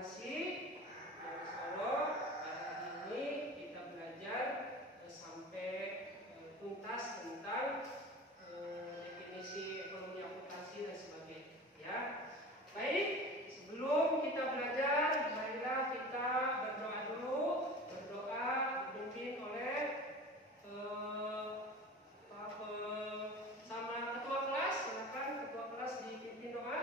akuntansi. Insya Allah hari ini kita belajar sampai tuntas tentang definisi ekonomi akuntansi dan sebagainya. Ya, baik. Sebelum kita belajar, marilah kita berdoa dulu. Berdoa dipimpin oleh sama ketua kelas. Silakan ketua kelas dipimpin doa.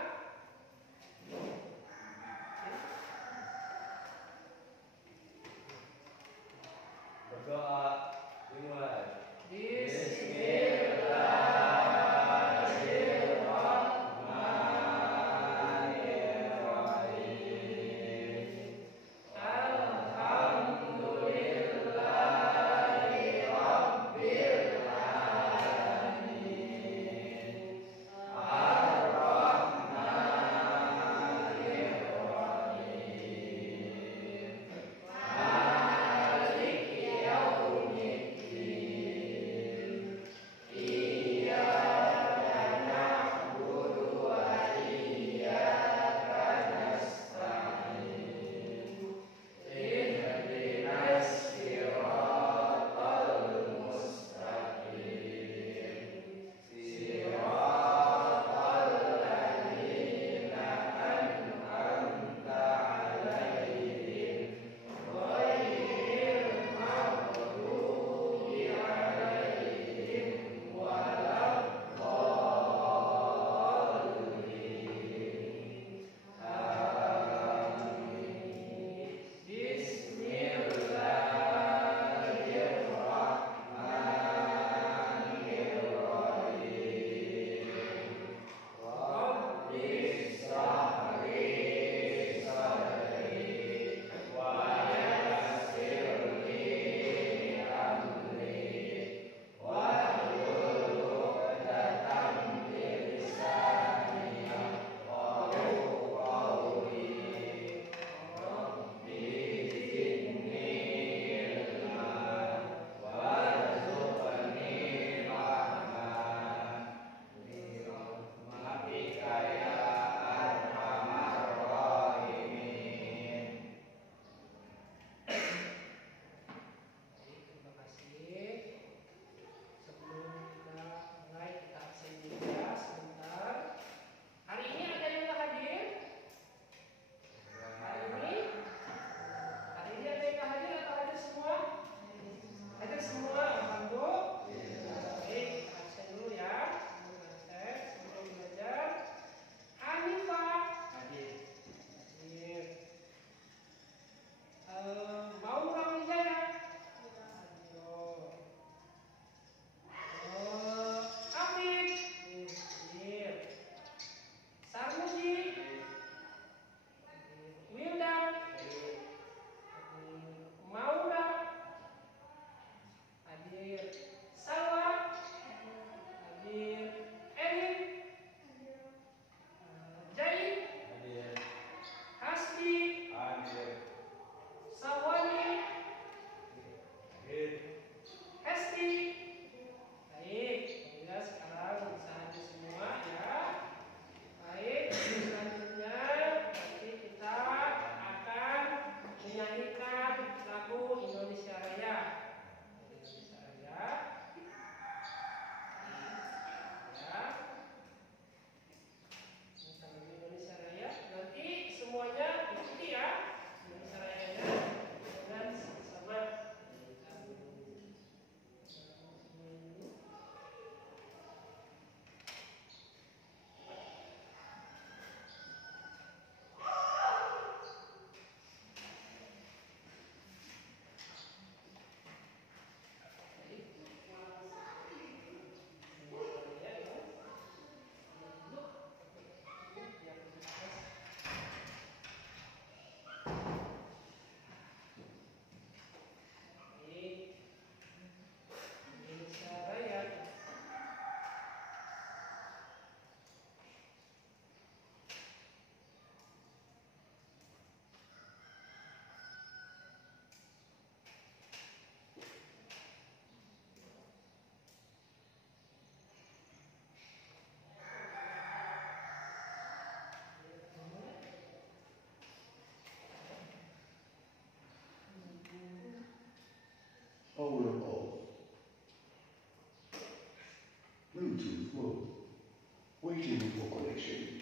Waiting for connection.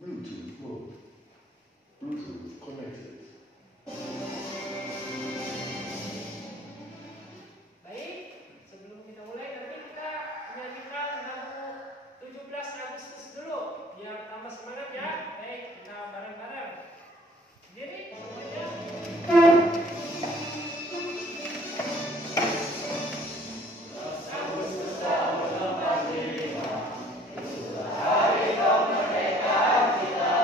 Bluetooth mode. Bluetooth connected. Baik, sebelum kita mulai, tapi kita menyanyikan lagu 17 Agustus dulu, biar tambah semangat ya. Baik, kita bareng-bareng. Sendiri, semuanya. Hari kemerdekaan kita.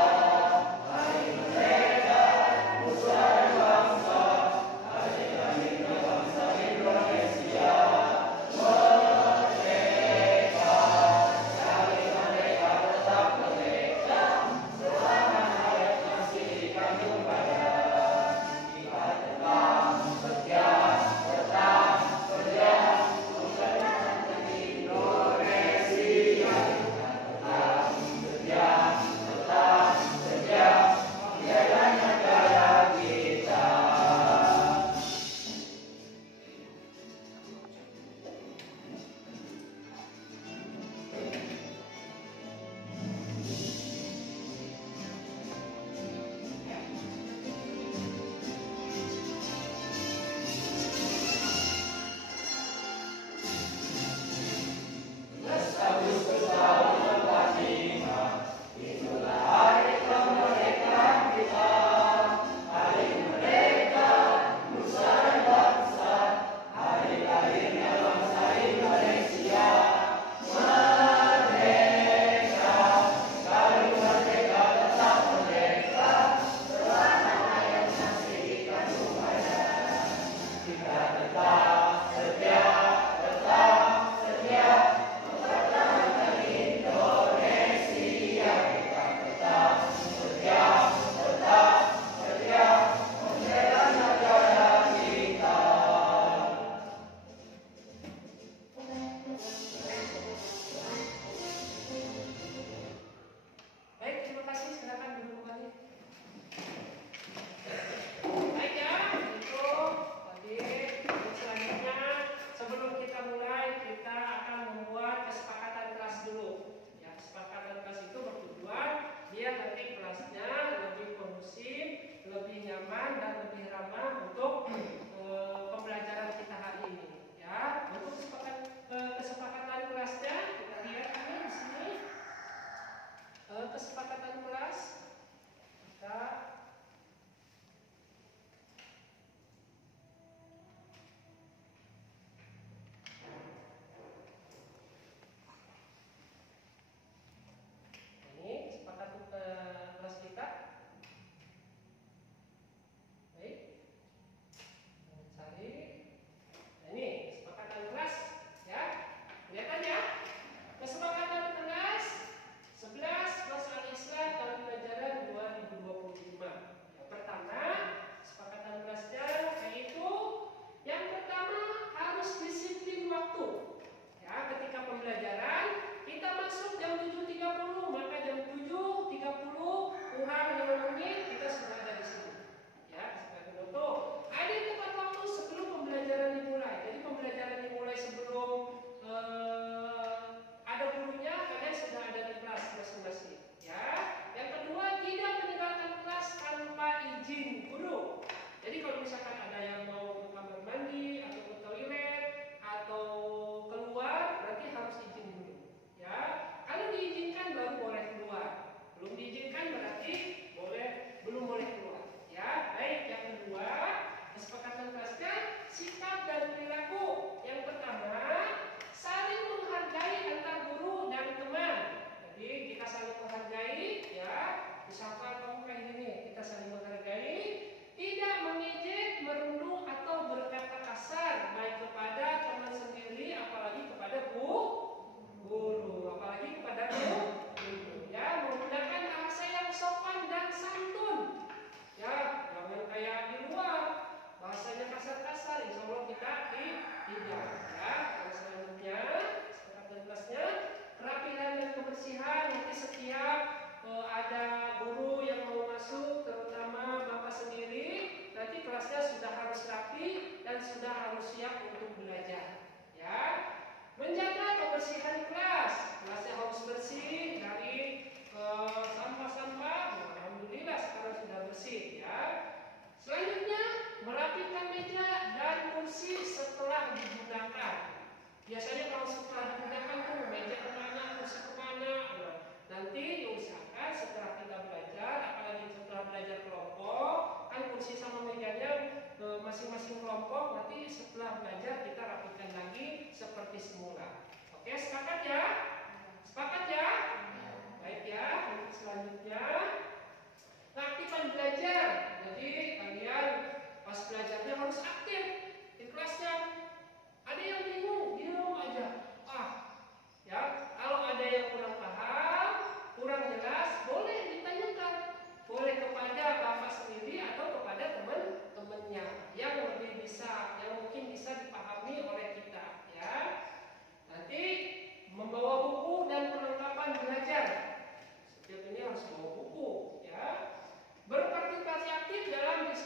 setelah belajar kita rapikan lagi seperti semula. Oke, sepakat ya? Sepakat ya? Baik ya, untuk selanjutnya keaktifan belajar. Jadi kalian pas belajarnya harus aktif di kelasnya. Ada yang bingung, diam aja. Ya, kalau ada yang kurang paham, kurang jelas, boleh ditanyakan. Boleh kepada Bapak sendiri atau kepada teman-temannya yang lebih bisa, yang mungkin bisa dipahami oleh kita. Ya, nanti membawa buku dan perlengkapan belajar. Setiap ini harus bawa buku. Ya, berpartisipasi aktif dalam diskusi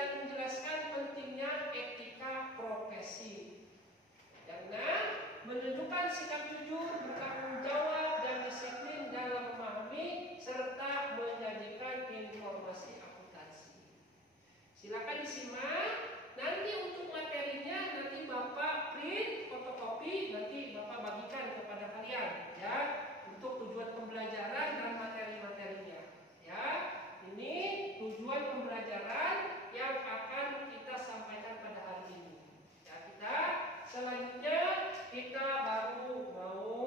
dan menjelaskan pentingnya etika profesi. Karena menunjukkan sikap jujur, bertanggung jawab, dan disiplin dalam memahami serta menyajikan informasi akuntansi. Silakan disimak. Nanti untuk materinya nanti Bapak print, fotokopi, nanti Bapak bagikan kepada kalian ya, untuk tujuan pembelajaran dan materi-materinya. Ya, ini tujuan pembelajaran yang akan kita sampaikan pada hari ini. Ya, selanjutnya kita baru mau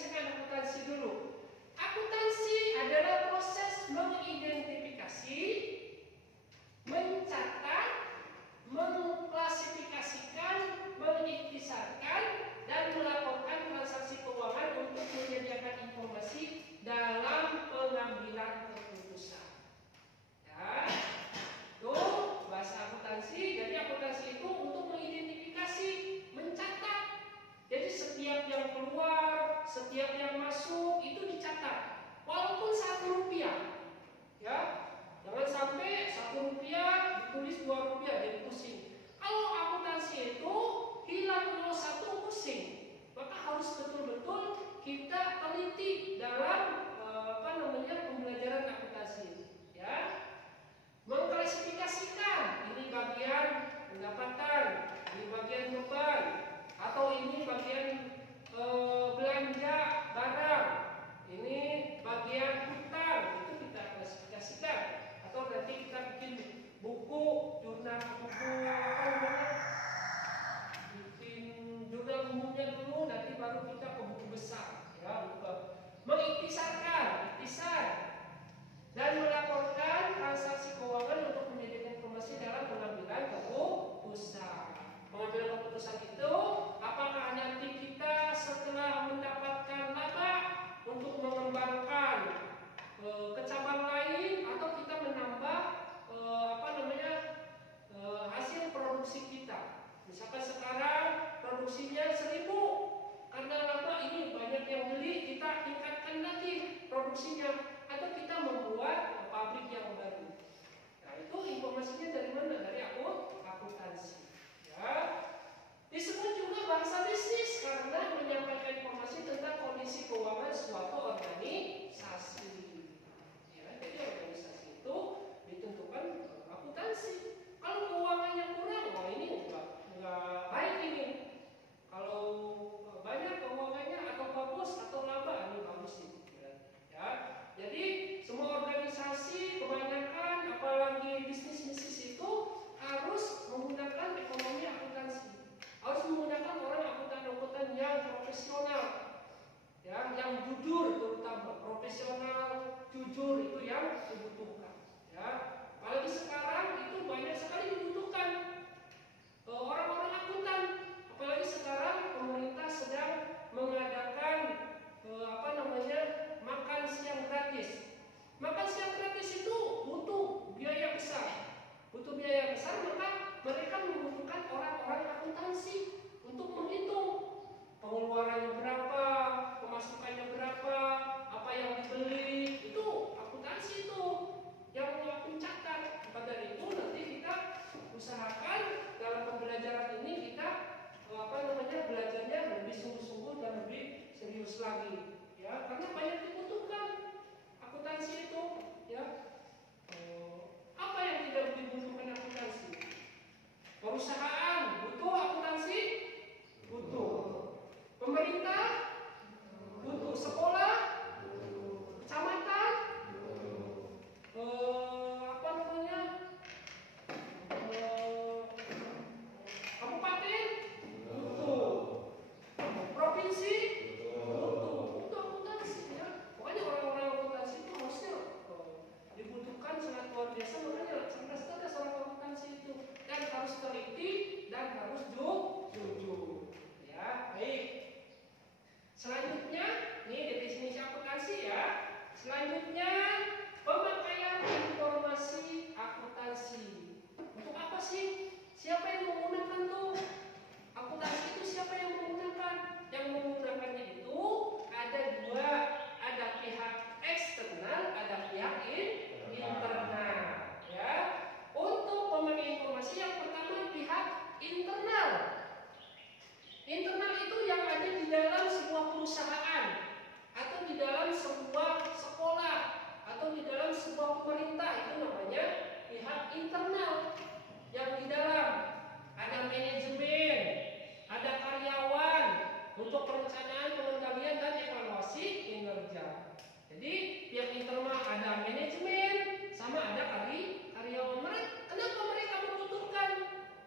definisikan akuntansi dulu. Akuntansi adalah proses mengidentifikasi, mencatat, mengklasifikasikan, mengikhtisarkan, dan melaporkan transaksi keuangan untuk menyediakan informasi dalam pengambilan keputusan. Ya, itu bahasa akuntansi. Jadi akuntansi itu untuk mengidentifikasi, mencatat. Jadi setiap yang keluar, setiap yang masuk itu dicatat, walaupun Rp1, ya. Jangan sampai Rp1 ditulis Rp2 jadi pusing. Kalau akuntansi itu hilang 01 pusing, maka harus betul-betul kita teliti dalam pembelajaran akuntansi, ya. Mengklasifikasikan, ini bagian pendapatan, ini bagian beban, atau ini bagian belanja barang, ini bagian hutang, itu kita klasifikasikan. Atau nanti kita bikin buku, jurnal buku bikin jurnal umumnya dulu, nanti baru kita ke buku besar, ya. Mengikhtisarkan, ikhtisar, dan melaporkan transaksi keuangan untuk menyediakan informasi dalam pengambilan keputusan. Pengambilan keputusan itu apakah nanti kita setelah mendapatkan laba untuk mengembangkan kecabang lain, atau kita menambah hasil produksi kita. Misalkan sekarang produksinya 1000, karena laba ini banyak yang beli, kita tingkatkan lagi produksinya, atau kita membuat pabrik yang baru. Nah, itu informasinya dari mana? Dari akuntansi. Ya. Disebut juga bahasa bisnis karena menyampaikan informasi tentang kondisi keuangan suatu organisasi. Ya, jadi organisasi itu ditentukan akuntansi. Kalau keuangannya kurang, wah ini enggak baik ini. Kalau banyak keuangannya atau bagus atau laba, ini bagus ini. Ya. Jadi semua organisasi kebanyakan, apalagi bisnis-bisnis itu harus menggunakan ekonomi akuntansi, harus menggunakan orang akuntan-akuntan yang profesional, ya, yang jujur, terutama profesional, jujur itu yang dibutuhkan. Ya, apalagi sekarang itu banyak sekali dibutuhkan orang-orang akuntan, apalagi sekarang pemerintah sedang mengadakan makan siang gratis. Makan siang gratis itu butuh biaya besar. Maka mereka membutuhkan orang-orang akuntansi untuk menghitung pengeluarannya berapa, pemasukannya berapa, apa yang dibeli, itu akuntansi itu yang mencatat. Maka dari itu nanti kita usahakan dalam pembelajaran ini kita belajarnya lebih sungguh-sungguh dan lebih serius lagi, ya, karena banyak dibutuhkan akuntansi itu, ya. Apa yang tidak dibutuhkan akuntansi? Perusahaan butuh akuntansi? Butuh. Pemerintah butuh. Sekolah, kecamatan, kabupaten butuh. Provinsi butuh akuntansi, ya. Makanya orang-orang akuntansi itu harusnya dibutuhkan sangat luar biasa. Makanya cerdas orang akuntansi itu, dan harus teliti dan harus jujur. Ya, baik. Selanjutnya, ini definisi akuntansi, ya. Selanjutnya, pemakaian informasi akuntansi. Untuk apa sih? Siapa yang menggunakan tuh? Akuntansi itu siapa yang menggunakan? Yang menggunakannya itu ada dua, ada pihak eksternal, ada pihak internal, ya. Untuk pemakai informasi yang pertama pihak internal. Internal itu yang ada di dalam sebuah perusahaan, atau di dalam sebuah sekolah, atau di dalam sebuah pemerintah, itu namanya pihak internal. Yang di dalam ada manajemen, ada karyawan untuk perencanaan, pengendalian, dan evaluasi kinerja. Jadi pihak internal ada manajemen sama ada karyawan. Kenapa mereka membutuhkan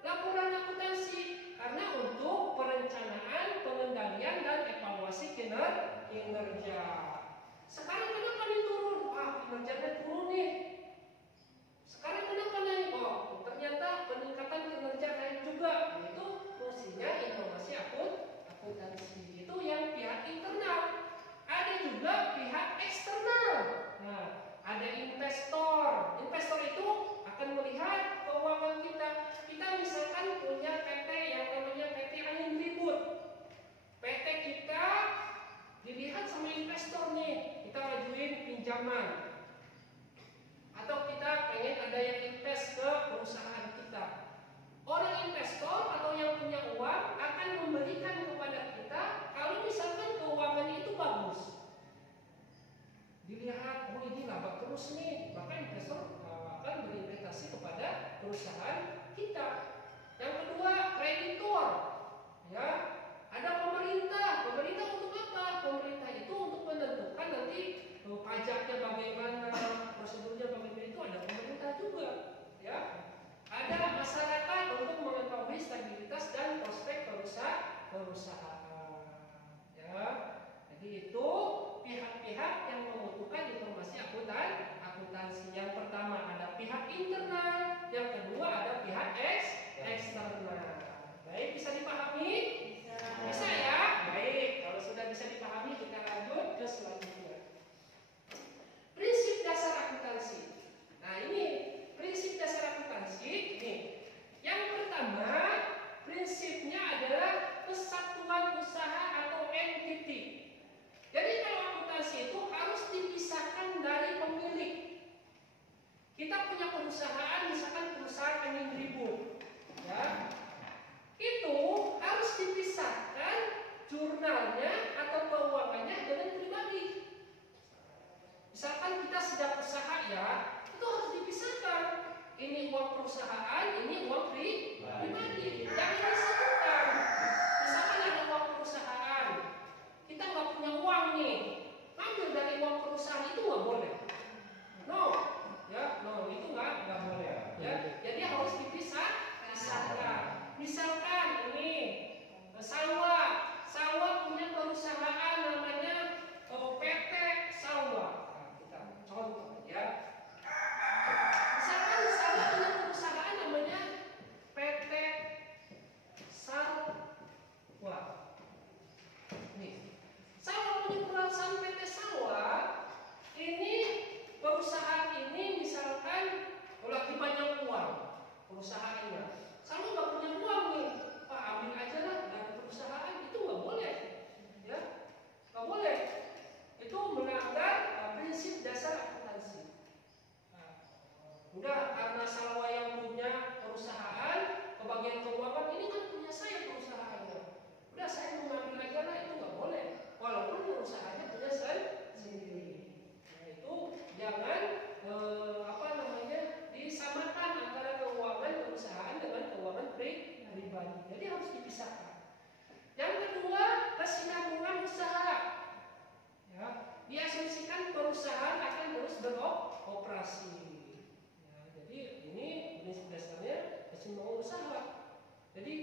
laporan akuntansi? Karena untuk perencanaan, pengendalian, dan evaluasi kinerja. bagus nih, maka investor akan berinvestasi kepada perusahaan kita. Yang kedua, kreditor. Ya, ada pemerintah. Pemerintah untuk apa? Pemerintah itu untuk menentukan nanti pajaknya bagaimana, prosedurnya bagaimana, itu ada pemerintah juga. Ya, ada masyarakat untuk mengetahui stabilitas dan prospek perusahaan. Ya, jadi itu pihak-pihak yang membutuhkan informasi akuntansi. Yang pertama ada pihak internal, yang kedua ada pihak eksternal. Baik, bisa dipahami? Bisa ya? Baik, kalau sudah bisa dipahami kita lanjut ke selanjutnya. Prinsip dasar akuntansi. Nah, ini prinsip dasar akuntansi nih. Yang pertama, prinsipnya adalah kesatuan usaha atau entity. Jadi kalau akuntansi itu harus dipisahkan dari pemilik. Kita punya perusahaan, misalkan perusahaan angin ribut, ya, itu harus dipisahkan jurnalnya atau keuangannya dengan pribadi. Misalkan kita sedang usaha, ya, itu harus dipisahkan. Ini uang perusahaan, ini uang pribadi. Jangan disatukan. Misalkan ada uang perusahaan, kita nggak punya uang nih, ambil dari uang perusahaan itu nggak boleh. No, ya, no, itu nggak boleh. Ya, jadi harus dipisahkan. Misalkan ini sawah punya perusahaan namanya PT Sawah. Nah, kita contoh ya. Misalkan sawah punya perusahaan namanya PT Sawah. Nih, sawah punya perusahaan PT Sawah. Ini perusahaan ini misalkan lagi banyak uang perusahaannya. Sawah nggak punya uang nih, Pak, ambil aja lah dari perusahaan. Itu nggak boleh, ya, nggak boleh. Itu melanggar prinsip dasar akuntansi. Nah, udah karena Sawah yang punya perusahaan, kebagian keuangan ini kan punya saya perusahaannya. Udah saya mengambil aja lah, itu nggak boleh. Walaupun perusahaannya punya saya sendiri. Nah, itu jangan disamakan antara keuangan perusahaan dengan keuangan pribadi. Jadi harus dipisahkan. Yang kedua, kesinambungan usaha. Ya, diasumsikan perusahaan akan terus beroperasi. Ya, jadi ini prinsip dasarnya kesinambungan usaha. Jadi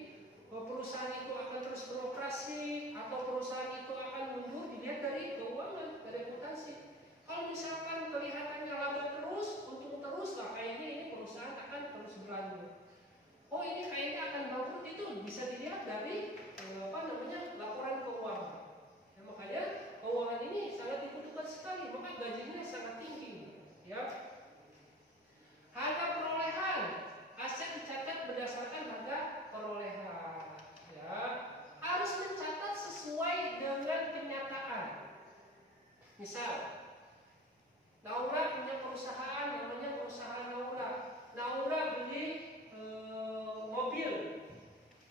perusahaan itu akan terus beroperasi atau perusahaan itu akan mundur dilihat dari keuangan, dari akuntansi. Kalau misalkan kelihatannya laba terus, untung terus, lah kayaknya ini perusahaan akan terus berlanjut. Oh, ini kayaknya akan bangkrut, itu bisa dilihat dari laporan keuangan. Ya, makanya keuangan ini sangat dibutuhkan sekali, maka gajinya sangat tinggi. Ya. Harga perolehan, aset dicatat berdasarkan harga perolehan. Ya. Harus mencatat sesuai dengan kenyataan. Misal, Naura punya perusahaan namanya perusahaan Naura. Naura beli mobil.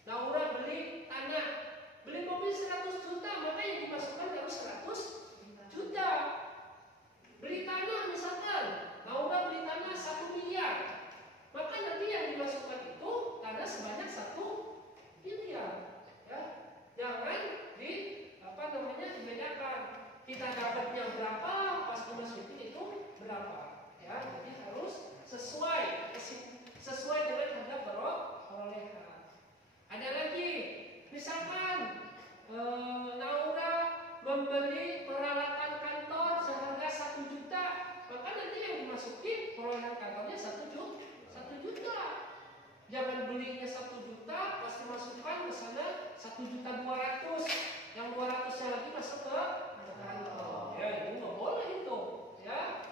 Naura beli tanah. Beli mobil 100 juta, maka yang dimasukkan harus 100 juta. Beli tanah misalkan, Naura beli tanah 1 miliar. Maka nanti yang dimasukkan itu tanah sebanyak 1 miliar. Ya. Jangan dibedakan. Kita dapatnya berapa, pas dimasukin itu berapa, ya. Jadi harus sesuai dengan harga perolehan. Ada lagi, misalkan Naura membeli peralatan kantor seharga 1 juta, maka nanti yang dimasukin perolehan kantornya 1 juta. Jangan belinya 1 juta, pas dimasukkan ke sana 1.200.000, yang 200-nya lagi masuk ke kantor. Ya, itu nggak boleh itu, ya.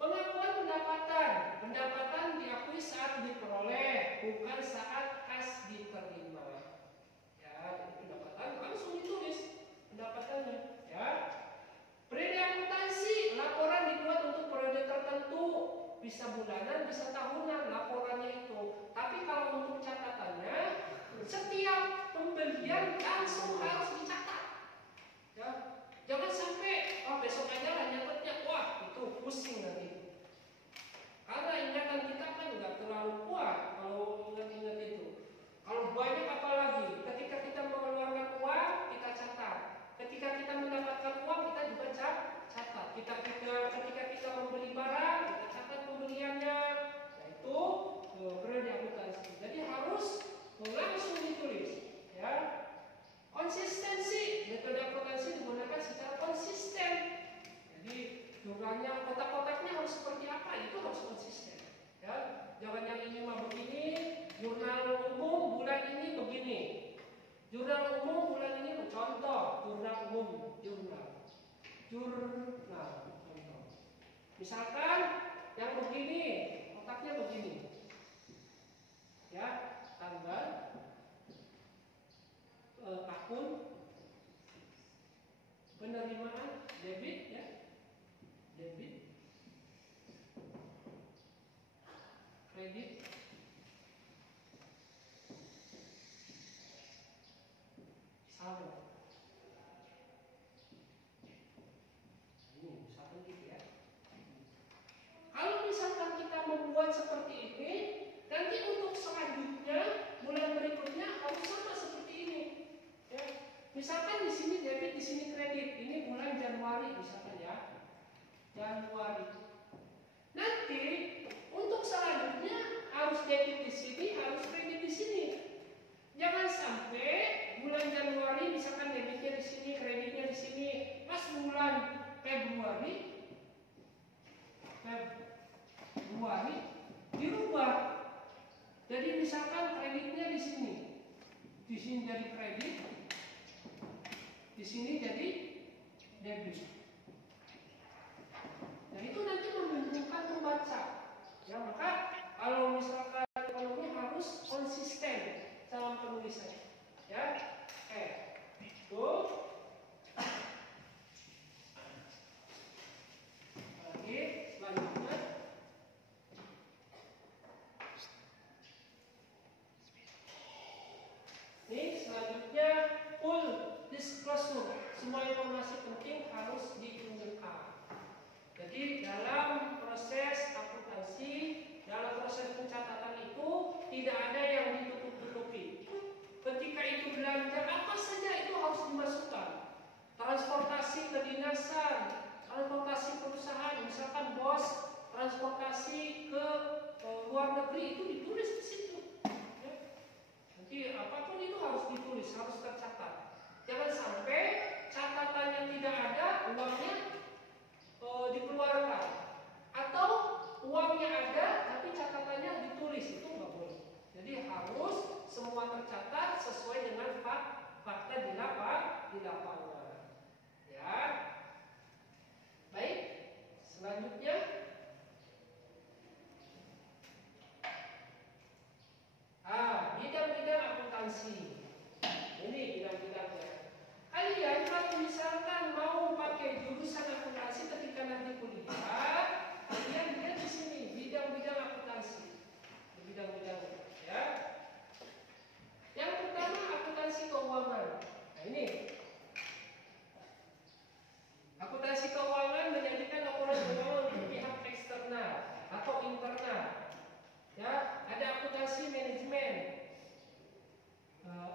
Pengakuan pendapatan diakui jurnal. Contoh. Misalkan yang begini, kotaknya begini. Ya, tanggal, akun, penerimaan, debit ya. Debit, kredit, saldo. Ini misalkan gitu ya. Kalau misalkan kita membuat seperti ini, nanti untuk selanjutnya bulan berikutnya harus sama seperti ini. Ya. Misalkan di sini debit, di sini kredit. Ini bulan Januari misalkan ya. Januari. Nanti untuk selanjutnya harus debit di sini, harus kredit di sini. Jangan sampai bulan Januari misalkan debitnya di sini, kreditnya di sini, pas bulan Februari dirubah. Jadi misalkan kreditnya di sini jadi kredit, di sini jadi debit. Dan itu nanti membingungkan pembaca. Ya, maka kalau misalkan ekonomi harus konsisten dalam penulisan. Ya, itu. Lagi selanjutnya. Ini selanjutnya full disclosure. Semua informasi penting harus ditunjukkan. Jadi dalam proses akuntansi, dalam proses pencatatan itu tidak ada yang ditutup-tutupi. Ketika itu belanja, apa saja itu harus dimasukkan. Transportasi kedinasan, transportasi perusahaan, misalkan bos transportasi ke luar negeri itu ditulis di situ. Ya. Nanti apapun itu harus ditulis, harus tercatat. Jangan sampai catatannya tidak ada, uangnya dikeluarkan, atau uangnya ada tapi catatannya ditulis, itu nggak boleh. Jadi harus semua tercatat sesuai dengan fakta di lapangan. Ya, baik. Selanjutnya, bidang-bidang akuntansi. Ini bidang-bidangnya. Kalian kalau misalkan mau pakai jurusan akuntansi ketika nanti kuliah, kalian lihat di sini bidang-bidang akuntansi, bidang-bidangnya, ya. Yang pertama akuntansi keuangan. Nah ini, akuntansi keuangan menjadikan laporan keuangan untuk pihak eksternal atau internal. Ya, ada akuntansi manajemen.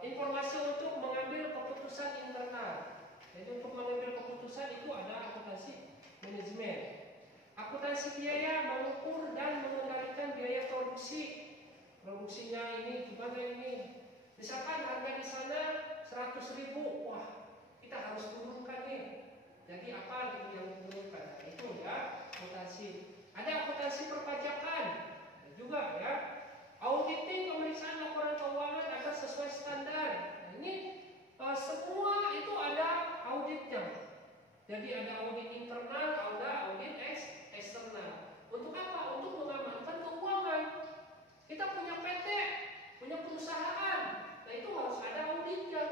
Informasi untuk mengambil keputusan internal. Jadi untuk mengambil keputusan itu ada akuntansi manajemen. Akuntansi biaya mengukur dan mengendalikan biaya produksi. Produksinya ini gimana ini? Misalkan harga di sana 100.000, wah kita harus turunkan nih. Jadi apa yang diturunkan? Nah, itu ya akuntansi. Ada akuntansi perpajakan juga ya. Auditing, pemeriksaan laporan keuangan agar sesuai standar. Nah, ini semua itu ada auditnya. Jadi ada audit internal, ada audit eksternal. Untuk apa? Untuk mengamankan keuangan. Kita punya PT, punya perusahaan. Nah itu harus ada auditnya.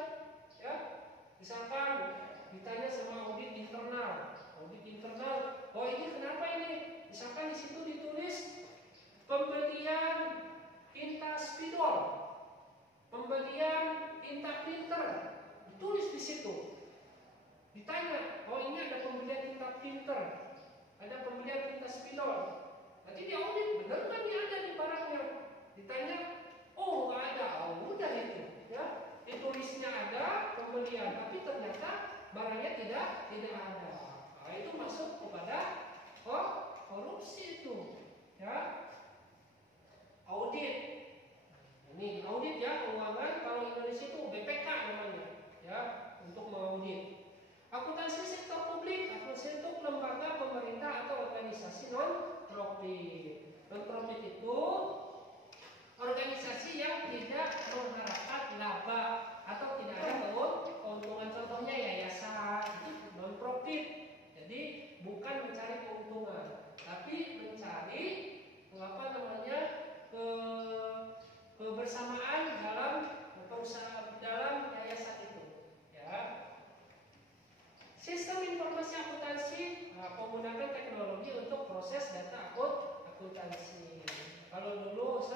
Ya, misalkan ditanya sama audit internal. Audit internal, oh ini kenapa ini? Misalkan di situ ditulis pembelian tinta spidol, pembelian tinta printer, ditulis di situ. Ditanya, oh ini ada pembelian tinta printer, ada pembelian tinta spidol. Nanti di audit, benar kan ini ada di barangnya? Ditanya, oh nggak ada, oh udah itu, ya. Ditulisnya ada pembelian, tapi ternyata barangnya tidak ada. Nah, itu masuk kepada korupsi itu, ya. Audit, ini audit ya keuangan. Kalau Indonesia itu BPK namanya, ya, untuk mengaudit. Akuntansi sektor publik, akuntansi untuk lembaga pemerintah atau organisasi non-profit. Non-profit itu organisasi yang tidak mengharapkan laba atau tidak ada keuntungan. Contohnya yayasan, non-profit. menggunakan teknologi untuk proses data akuntansi. Kalau dulu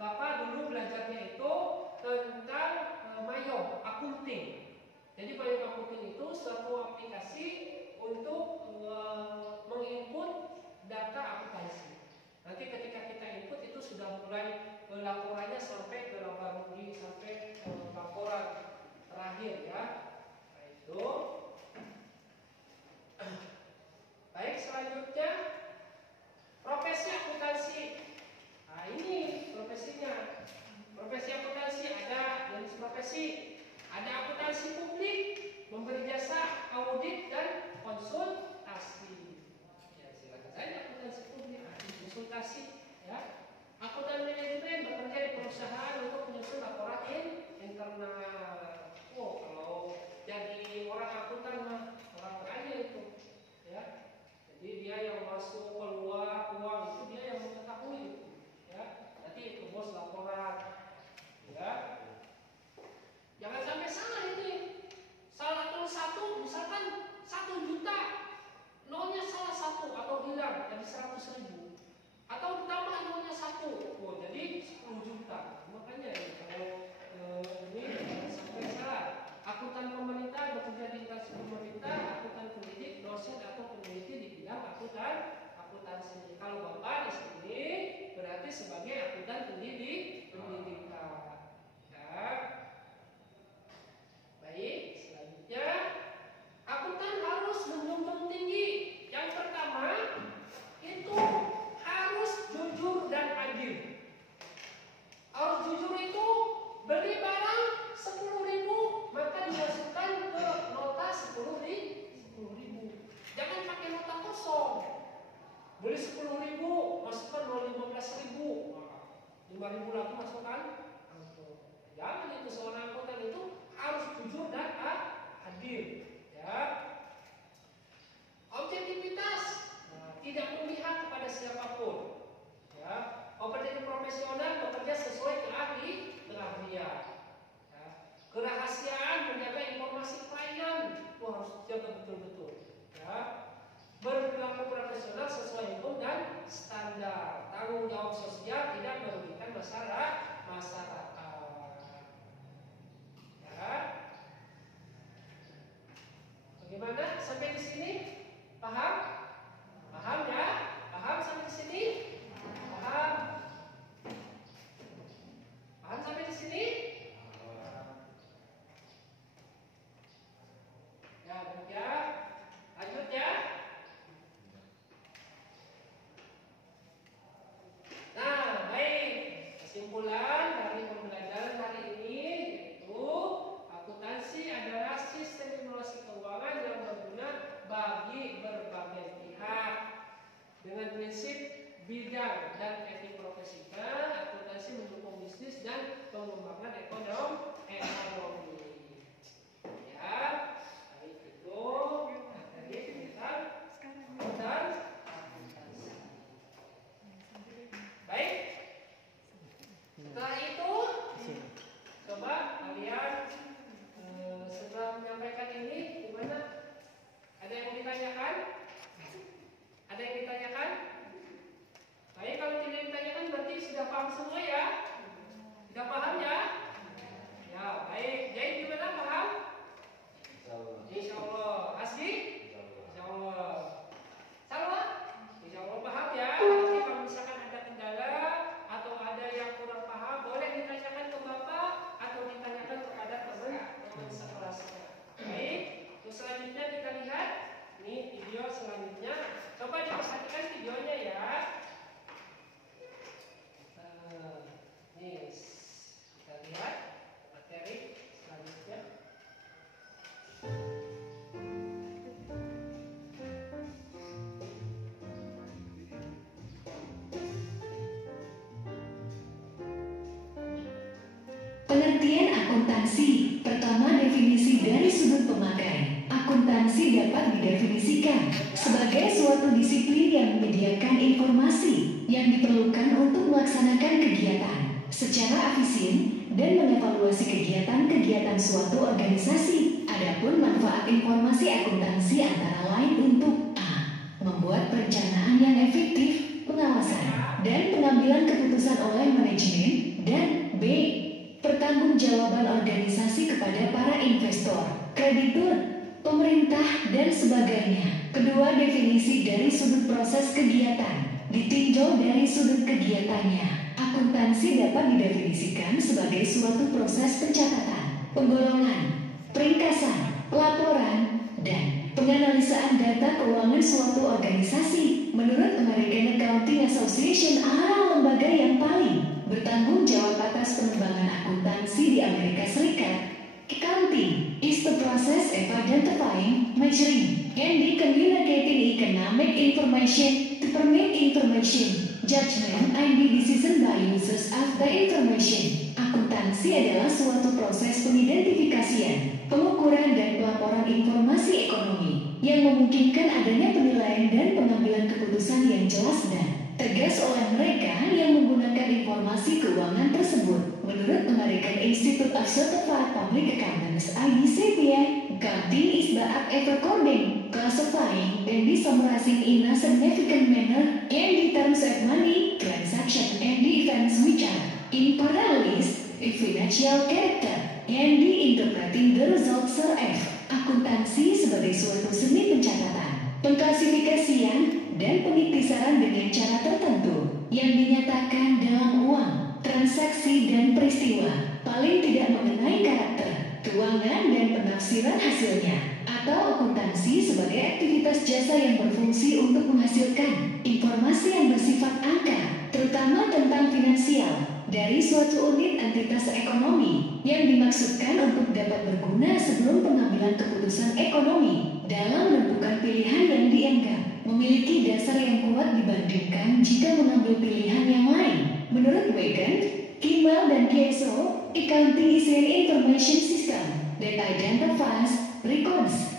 Bapak dulu belajarnya itu tentang Mayom Accounting. Jadi Mayom Accounting itu suatu aplikasi untuk menginput data akuntansi. Nanti ketika kita input itu sudah mulai laporannya sampai ke Labarudi, sampai laporan terakhir ya. Nah, itu. Baik, selanjutnya profesi akuntansi. Nah, ini profesinya. Profesi akuntansi ada jenis profesi. Ada akuntansi publik, memberi jasa audit dan konsultasi. Ya, silakan saja akuntansi publik, konsultasi ya. Akuntan manajemen bekerja di perusahaan untuk menyusun laporan internal. Oh, kalau jadi orang akuntan mah orang kaya itu, ya. Jadi dia yang masuk keluar uang itu dia yang mengetahui, ya. Nanti itu bos laporan, ya. Jangan sampai salah ini. Salah tulis satu, misalkan 1 juta, nolnya salah 1 atau hilang jadi 100.000. Atau ditambah nolnya 1, oh jadi 10 juta. Makanya ya, kalau ini sampai salah. Akuntan pemerintah bekerja di instansi pemerintah, akuntan pendidik, dosen atau peneliti di bidang akuntansi. Kalau Bapak di sini berarti sebagai akuntan pendidikan. Ya. Baik, selanjutnya akuntan harus menjunjung tinggi. Yang pertama itu harus jujur dan adil. Harus jujur itu beli barang 10.000 maka dimasukkan ke nota 10.000. Jangan pakai nota kosong. Beli 10.000 masukkan 15.000. 5.000 lagi masukkan. Jangan itu, seorang akuntan itu harus jujur dan adil. Ya. Objektivitas. Tidak memihak kepada siapapun. Ya, objektif profesional bekerja sesuai keahlian. Ya. Kerahasiaan menjaga informasi klien itu harus dijaga betul-betul. Ya. Berperilaku profesional sesuai hukum dan standar. Tanggung jawab sosial tidak merugikan masyarakat. Ya. Bagaimana sampai di sini? Paham? Paham ya? Paham sampai di sini? Paham? Paham sampai di sini? Ya, baik ya. Lanjut ya. Nah, baik. Kesimpulan dari pembelajaran hari ini yaitu akuntansi adalah sistem informasi keuangan yang berguna bagi berbagai pihak. Dengan prinsip bidang dan etik profesional, akuntansi mendukung bisnis dan pengembangan ekonomi. Ya, baik itu materi tentang akuntansi. Baik. Setelah itu, coba kalian setelah menyampaikan ini, gimana? Ada yang mau ditanyakan? Ada yang ditanyakan? Baik, kalau tidak ditanyakan berarti sudah paham semua ya? Sudah paham ya? Ya, baik. Jadi gimana, paham? Insya Allah. Asli? Insya Allah. Salah? Insya Allah paham ya? Nanti kalau misalkan ada kendala atau ada yang kurang paham, boleh ditanyakan ke Bapak atau ditanyakan kepada teman sekelasnya. Baik. Terus selanjutnya kita lihat ini video selanjutnya. Coba diperhatikan videonya ya. Nih, kita lihat materi selanjutnya. Pengertian akuntansi. Pertama, definisi dari sudut pemakai. Akuntansi dapat didefinisikan sebagai suatu disiplin yang menyediakan informasi yang diperlukan untuk melaksanakan kegiatan secara efisien dan mengevaluasi kegiatan-kegiatan suatu organisasi. Adapun manfaat informasi akuntansi antara lain untuk A. membuat perencanaan yang efektif, pengawasan, dan pengambilan keputusan oleh manajemen, dan B. Pertanggungjawaban organisasi kepada para investor, kreditur, pemerintah, dan sebagainya. Kedua definisi dari sudut proses kegiatan ditinjau dari sudut kegiatannya. Akuntansi dapat didefinisikan sebagai suatu proses pencatatan, penggolongan, peringkasan, pelaporan, dan penganalisaan data keuangan suatu organisasi. Menurut American Accounting Association, lembaga yang paling bertanggung jawab atas pengembangan akuntansi di Amerika Serikat. Accounting is the process of identifying, measuring, and communicating economic information to permit information, judgment, and decision by users of the information. Akuntansi adalah suatu proses pengidentifikasian, pengukuran, dan pelaporan informasi ekonomi yang memungkinkan adanya penilaian dan pengambilan keputusan yang jelas dan tegas oleh mereka yang menggunakan informasi keuangan tersebut. Menurut American Institute of Certified Public Accountants (ICPA), accounting is the act of recording, classifying, and summarizing in a significant manner and in terms of money, transaction, and the events which are in parallels, financial character, and interpreting the results thereof. Akuntansi sebagai suatu seni pencatatan, pengklasifikasian, dan pengiktisaran dengan cara tertentu yang dinyatakan dalam uang, transaksi, dan peristiwa, paling tidak mengenai karakter, keuangan, dan penafsiran hasilnya. Atau akuntansi sebagai aktivitas jasa yang berfungsi untuk menghasilkan informasi yang bersifat angka, terutama tentang finansial, dari suatu unit entitas ekonomi yang dimaksudkan untuk dapat berguna sebelum pengambilan keputusan ekonomi dalam menentukan pilihan yang dianggap memiliki dasar yang kuat dibandingkan jika mengambil pilihan yang lain. Menurut Wiegand, Kimball, dan Kiesel, accounting is an information system that identifies, records,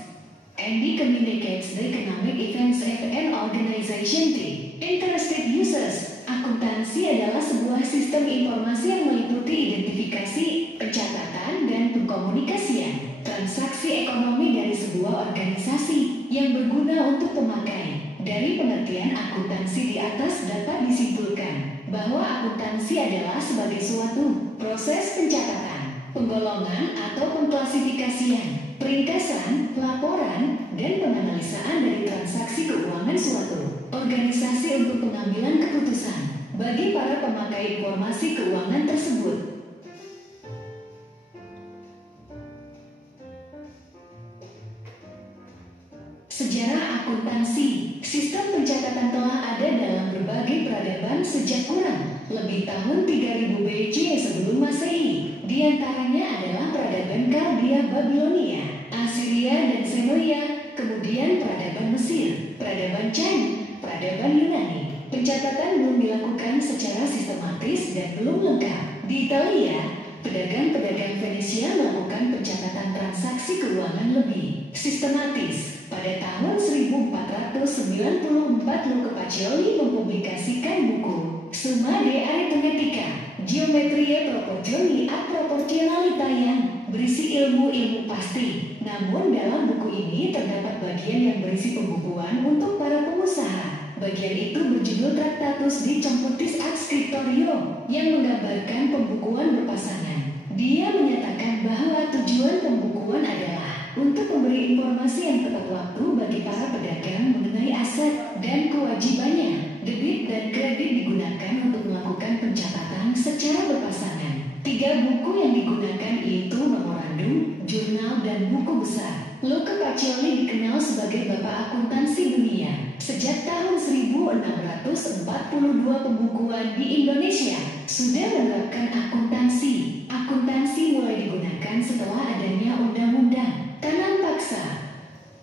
and communicates the economic events of an organization to interested users. Akuntansi adalah sebuah sistem informasi yang meliputi identifikasi, pencatatan, dan pengkomunikasian transaksi ekonomi dari sebuah organisasi yang berguna untuk pemakai. Dari pengertian akuntansi di atas dapat disimpulkan bahwa akuntansi adalah sebagai suatu proses pencatatan, penggolongan atau pengklasifikasian, peringkasan, pelaporan, dan penganalisaan dari transaksi keuangan suatu organisasi untuk pengambilan keputusan bagi para pemakai informasi keuangan tersebut. Sejarah akuntansi, sistem pencatatan telah ada dalam berbagai peradaban sejak kurang lebih tahun 3000 BC sebelum Masehi. Di antaranya adalah peradaban Kaldea, Babilonia, Assyria, dan Sumeria, kemudian peradaban Mesir, peradaban China, peradaban Yunani. Pencatatan belum dilakukan secara sistematis dan belum lengkap. Di Italia, pedagang-pedagang Venesia melakukan pencatatan transaksi keuangan lebih sistematis. Pada tahun 1494, Luca Pacioli mempublikasikan buku Summa de Arithmetica, Geometria Proportioni a Proportionalita yang berisi ilmu-ilmu pasti. Namun dalam buku ini terdapat bagian yang berisi pembukuan untuk para pengusaha. Bagian itu berjudul Tractatus de Computis ad Scriptorio yang menggambarkan pembukuan berpasangan. Dia menyatakan bahwa tujuan pembukuan adalah untuk memberi informasi yang tepat waktu bagi para pedagang mengenai aset dan kewajibannya. Debit dan kredit digunakan untuk melakukan pencatatan secara berpasangan. 3 buku yang digunakan yaitu memorandum, jurnal, dan buku besar. Luca Pacioli dikenal sebagai bapak akuntansi dunia. Sejak tahun 1642 pembukuan di Indonesia sudah menerapkan akuntansi. Akuntansi mulai digunakan setelah adanya undang-undang tanam paksa.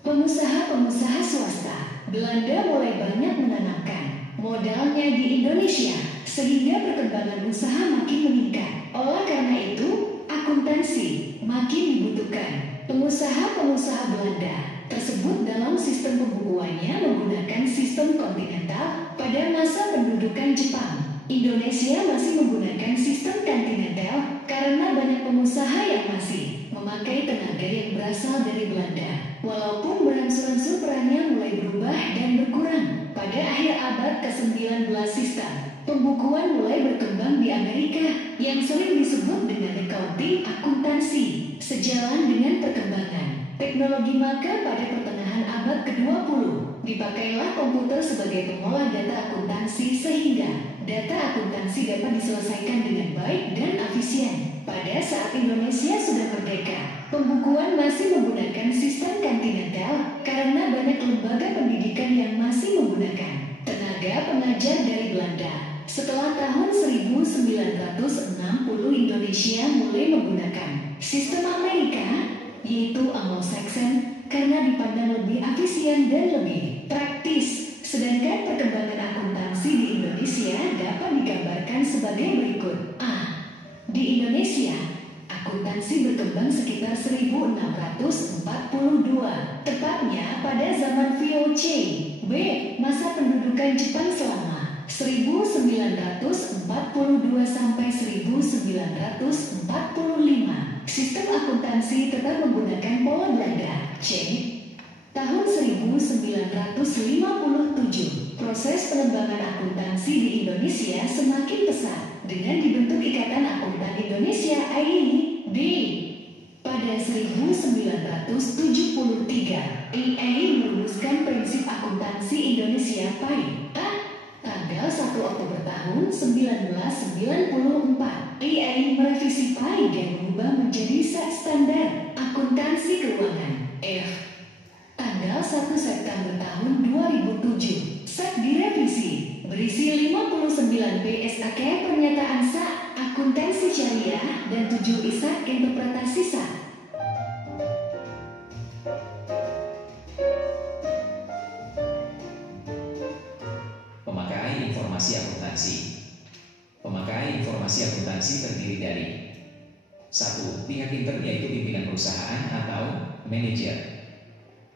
Pengusaha-pengusaha swasta Belanda mulai banyak menanamkan modalnya di Indonesia sehingga perkembangan usaha makin meningkat. Oleh karena itu, akuntansi makin dibutuhkan. Pengusaha-pengusaha Belanda tersebut dalam sistem pembukuannya menggunakan sistem kontinental. Pada masa pendudukan Jepang, Indonesia masih menggunakan sistem kontinental karena banyak pengusaha yang masih memakai tenaga yang berasal dari Belanda. Walaupun berangsur-angsur perannya mulai berubah dan berkurang, pada akhir abad ke-19 sistem pembukuan mulai berkembang di Amerika yang sering disebut dengan accounting akuntansi. Sejalan dengan perkembangan teknologi, maka pada pertengahan abad ke-20 dipakailah komputer sebagai pengolah data akuntansi sehingga data akuntansi dapat diselesaikan dengan baik dan efisien. Pada saat Indonesia sudah merdeka, pembukuan masih menggunakan sistem kontinental karena banyak lembaga pendidikan yang masih menggunakan tenaga pengajar dari Belanda. Setelah tahun 1960, Indonesia mulai menggunakan sistem Amerika, yaitu Anglo-Saxon, karena dipandang lebih efisien dan lebih praktis. Sedangkan perkembangan akuntansi di Indonesia dapat digambarkan sebagai berikut. A. Di Indonesia, akuntansi berkembang sekitar 1642, tepatnya pada zaman VOC. B. Masa pendudukan Jepang selama 1942 sampai 1945. Sistem akuntansi tetap menggunakan pola Belanda. C. Tahun 1957, proses pengembangan akuntansi di Indonesia semakin pesat dengan dibentuk Ikatan Akuntan Indonesia (IAI). D. Pada 1973, IAI merumuskan prinsip akuntansi Indonesia (PAI). A. Tanggal 1 Oktober tahun 1994, IAI merevisi PAI dan mengubah menjadi set standar akuntansi keuangan. F. Tanggal 1 September tahun 2007, set direvisi, berisi 59 PSAK pernyataan sah, akuntansi syariah, dan 7 ISAK interpretasi sah. Pemakai informasi akuntansi. Pemakai informasi akuntansi terdiri dari 1. Pihak intern yaitu pimpinan perusahaan atau manajer.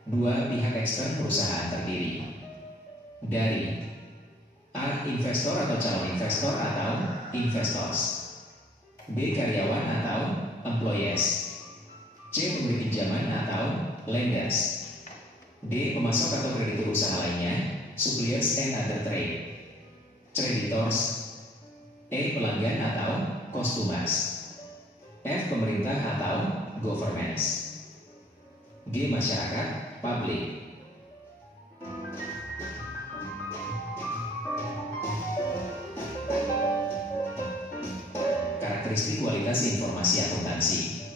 2. Pihak ekstern perusahaan terdiri dari A. Investor atau calon investor atau investors. B. Karyawan atau employees. C. Pemberi pinjaman atau lenders. D. Pemasok atau kreditur usaha lainnya, suppliers and other trade. Creditors. E. Pelanggan atau customers. F. Pemerintah atau governments. G. Masyarakat, public. Karakteristik kualitas informasi akuntansi.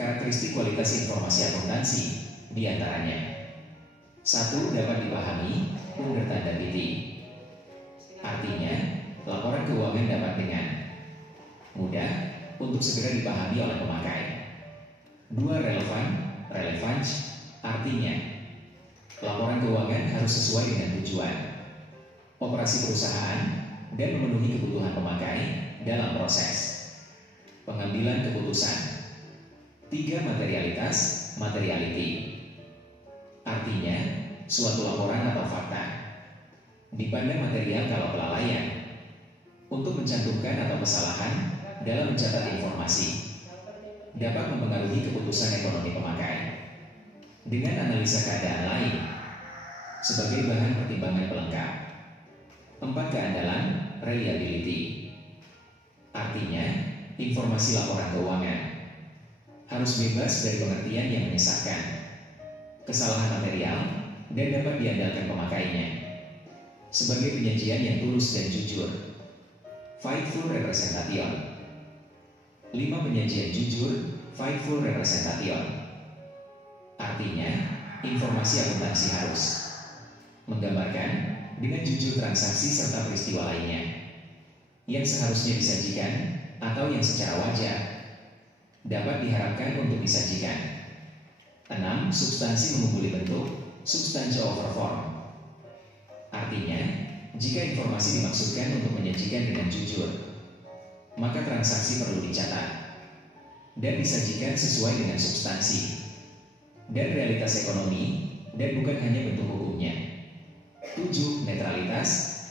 Karakteristik kualitas informasi akuntansi diantaranya 1. Dapat dipahami dan bertanda titik. Artinya, laporan keuangan dapat dengan mudah untuk segera dipahami oleh pemakai. 2. Relevan, artinya laporan keuangan harus sesuai dengan tujuan operasi perusahaan dan memenuhi kebutuhan pemakai dalam proses pengambilan keputusan. 3. Materiality, artinya suatu laporan atau fakta dipandang material kalau kelalaian untuk mencantumkan atau kesalahan dalam mencatat informasi dapat mempengaruhi keputusan ekonomi pemakai dengan analisa keadaan lain sebagai bahan pertimbangan pelengkap. 4. Keandalan, reliability, artinya informasi laporan keuangan harus bebas dari pengertian yang menyesatkan, kesalahan material, dan dapat diandalkan pemakainya sebagai penyajian yang tulus dan jujur. 5. Full representation, 5. Penyajian jujur, 5 full representation, artinya informasi akuntansi harus menggambarkan dengan jujur transaksi serta peristiwa lainnya yang seharusnya disajikan atau yang secara wajar dapat diharapkan untuk disajikan. 6. Substansi mengumpuli bentuk, substansi over form, artinya jika informasi dimaksudkan untuk menyajikan dengan jujur, maka transaksi perlu dicatat dan disajikan sesuai dengan substansi dan realitas ekonomi dan bukan hanya bentuk hukumnya. 7.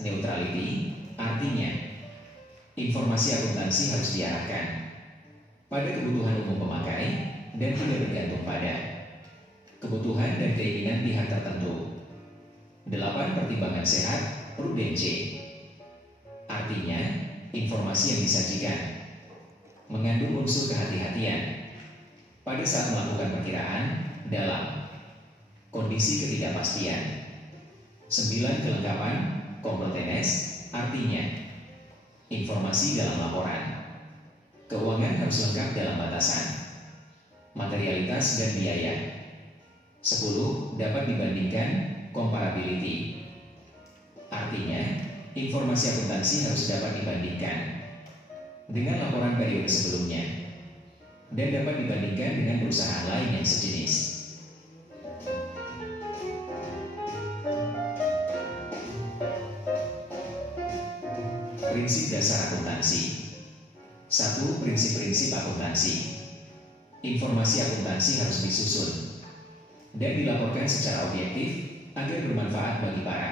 Neutrality, artinya informasi akuntansi harus diarahkan pada kebutuhan umum pemakai dan tidak bergantung pada kebutuhan dan keinginan pihak tertentu. 8. Pertimbangan sehat, prudensi. Artinya, informasi yang disajikan mengandung unsur kehati-hatian pada saat melakukan perkiraan dalam kondisi ketidakpastian. 9. Kelengkapan, kompleteness. Artinya, informasi dalam laporan keuangan harus lengkap dalam batasan materialitas dan biaya. 10. Dapat dibandingkan, comparability. Artinya, informasi akuntansi harus dapat dibandingkan dengan laporan periode sebelumnya dan dapat dibandingkan dengan perusahaan lain yang sejenis. Prinsip dasar akuntansi. 1. Prinsip-prinsip akuntansi. Informasi akuntansi harus disusun dan dilaporkan secara objektif agar bermanfaat bagi para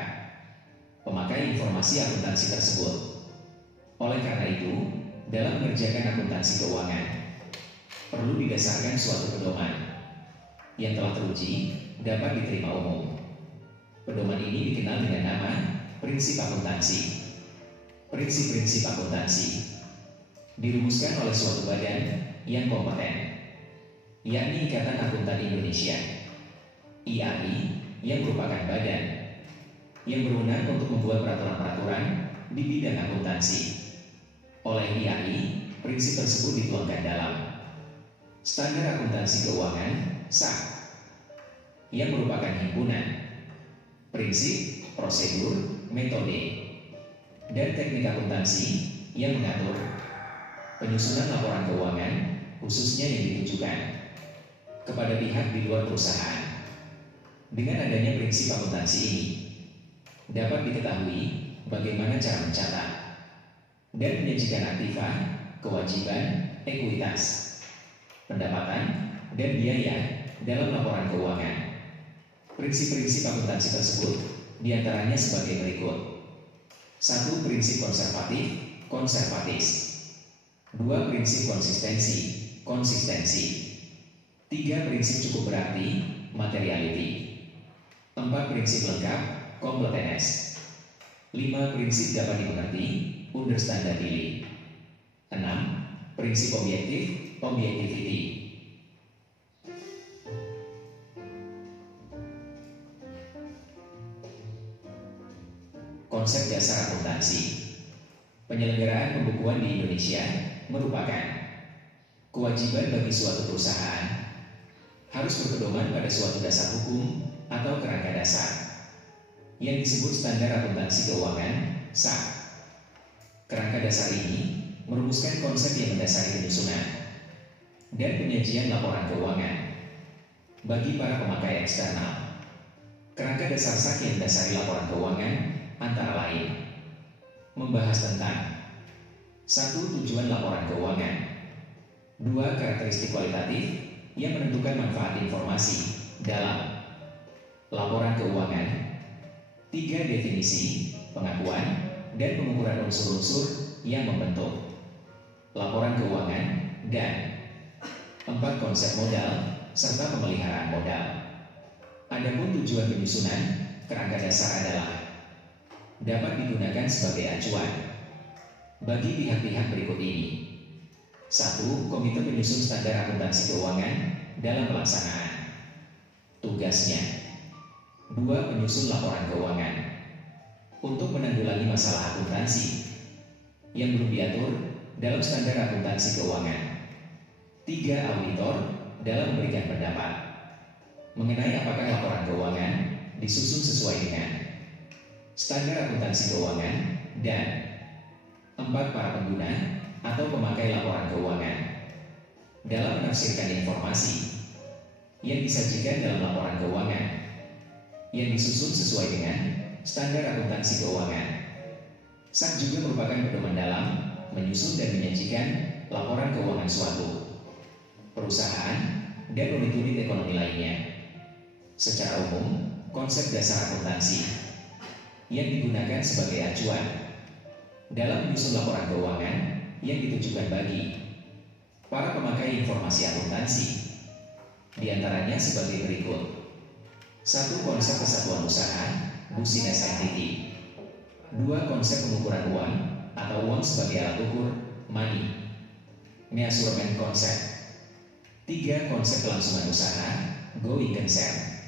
pemakai informasi akuntansi tersebut. Oleh karena itu, dalam mengerjakan akuntansi keuangan, perlu didasarkan suatu pedoman yang telah teruji dapat diterima umum. Pedoman ini dikenal dengan nama prinsip akuntansi. Prinsip-prinsip akuntansi dirumuskan oleh suatu badan yang kompeten, yakni Ikatan Akuntan Indonesia (IAI), yang merupakan badan yang berwenang untuk membuat peraturan-peraturan di bidang akuntansi. Oleh IAI, prinsip tersebut dituangkan dalam Standar Akuntansi Keuangan (SAK), yang merupakan himpunan prinsip, prosedur, metode, dan teknik akuntansi yang mengatur penyusunan laporan keuangan, khususnya yang ditujukan kepada pihak di luar perusahaan. Dengan adanya prinsip akuntansi ini, dapat diketahui bagaimana cara mencatat dan menyajikan aktiva, kewajiban, ekuitas, pendapatan, dan biaya dalam laporan keuangan. Prinsip-prinsip akuntansi tersebut diantaranya sebagai berikut. 1. Prinsip konservatif, konservatis. 2. Prinsip konsistensi, konsistensi. 3. Prinsip cukup berarti, materiality. 4. Prinsip lengkap, completeness. 5. Prinsip dapat dimengerti, understandability. 6. Prinsip objektif, objectivity. Konsep dasar akuntansi. Penyelenggaraan pembukuan di Indonesia merupakan kewajiban bagi suatu perusahaan harus berpedoman pada suatu dasar hukum atau kerangka dasar yang disebut Standar Akuntansi Keuangan (SAK). Kerangka dasar ini merumuskan konsep yang mendasari penyusunan dan penyajian laporan keuangan bagi para pemakai eksternal. Kerangka dasar SAK yang mendasari laporan keuangan antara lain membahas tentang 1. Tujuan laporan keuangan. 2. Karakteristik kualitatif yang menentukan manfaat informasi dalam laporan keuangan. 3. Definisi, pengakuan, dan pengukuran unsur-unsur yang membentuk laporan keuangan. Dan 4. Konsep modal serta pemeliharaan modal. Adapun tujuan penyusunan kerangka dasar adalah dapat digunakan sebagai acuan bagi pihak-pihak berikut ini. 1. Komite penyusun standar akuntansi keuangan dalam pelaksanaan tugasnya. 2. Penyusun laporan keuangan untuk menanggulangi masalah akuntansi yang belum diatur dalam standar akuntansi keuangan. 3. Auditor dalam memberikan pendapat mengenai apakah laporan keuangan disusun sesuai dengan standar akuntansi keuangan. Dan 4. Para pengguna atau pemakai laporan keuangan dalam menafsirkan informasi yang disajikan dalam laporan keuangan yang disusun sesuai dengan standar akuntansi keuangan. SAK juga merupakan pedoman dalam menyusun dan menyajikan laporan keuangan suatu perusahaan dan unit-unit ekonomi lainnya. Secara umum, konsep dasar akuntansi yang digunakan sebagai acuan dalam menyusun laporan keuangan yang ditujukan bagi para pemakai informasi akuntansi Di antaranya sebagai berikut. 1. Konsep kesatuan usaha, business entity. 2. Konsep pengukuran uang atau uang sebagai alat ukur, money, measurement concept. 3. Konsep kelangsungan usaha, going concern.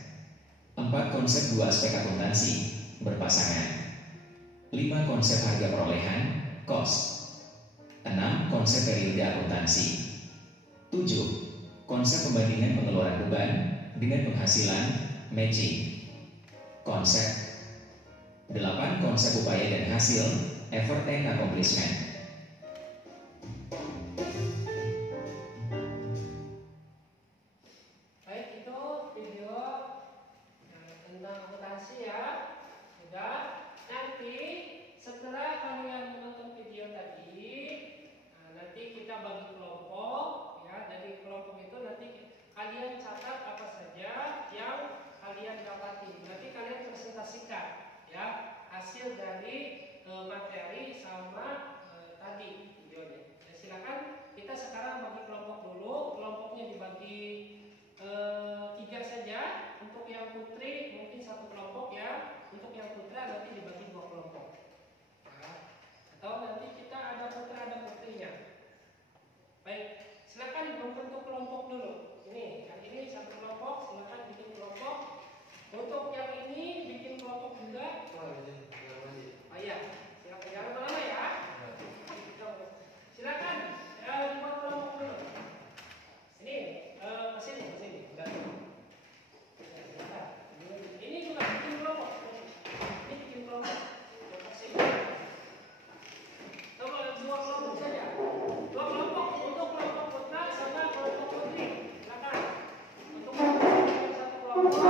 4. Konsep dua aspek akuntansi, berpasangan. 5. Konsep harga perolehan, cost. 6. Konsep periode akuntansi. 7. Konsep pembandingan pengeluaran beban dengan penghasilan, matching. Konsep 8. Konsep upaya dan hasil, effort and accomplishment. Baik, itu video tentang akuntansi ya. Sudah. Nanti setelah kalian menonton video tadi, nanti kita bagi kelompok ya. Dari kelompok itu nanti kalian catat apa saja yang kalian dapati. Nanti kalian presentasikan ya hasil dari materi sama tadi videonya. Ya, silakan kita sekarang bagi kelompok dulu. Kelompoknya dibagi 3 saja. Untuk yang putri mungkin 1 kelompok ya. Untuk yang putra nanti dibagi 2 kelompok. Nah, atau nanti kita ada putra ada putrinya. Baik, silakan membentuk kelompok dulu. Ini, yang ini 1 kelompok, silakan bikin kelompok. Untuk yang ini bikin kelompok juga. Oh iya, silakan jangan lama-lama ya. Silakan dibuat kelompok dulu. Ini kesini. Udah. Ini juga bikin kelompok. Ini bikin kelompok. Kesini. Coba 2 kelompok saja. 2 kelompok untuk kelompok putra sama kelompok putri. Silakan. Untuk kelompok 1 kelompok.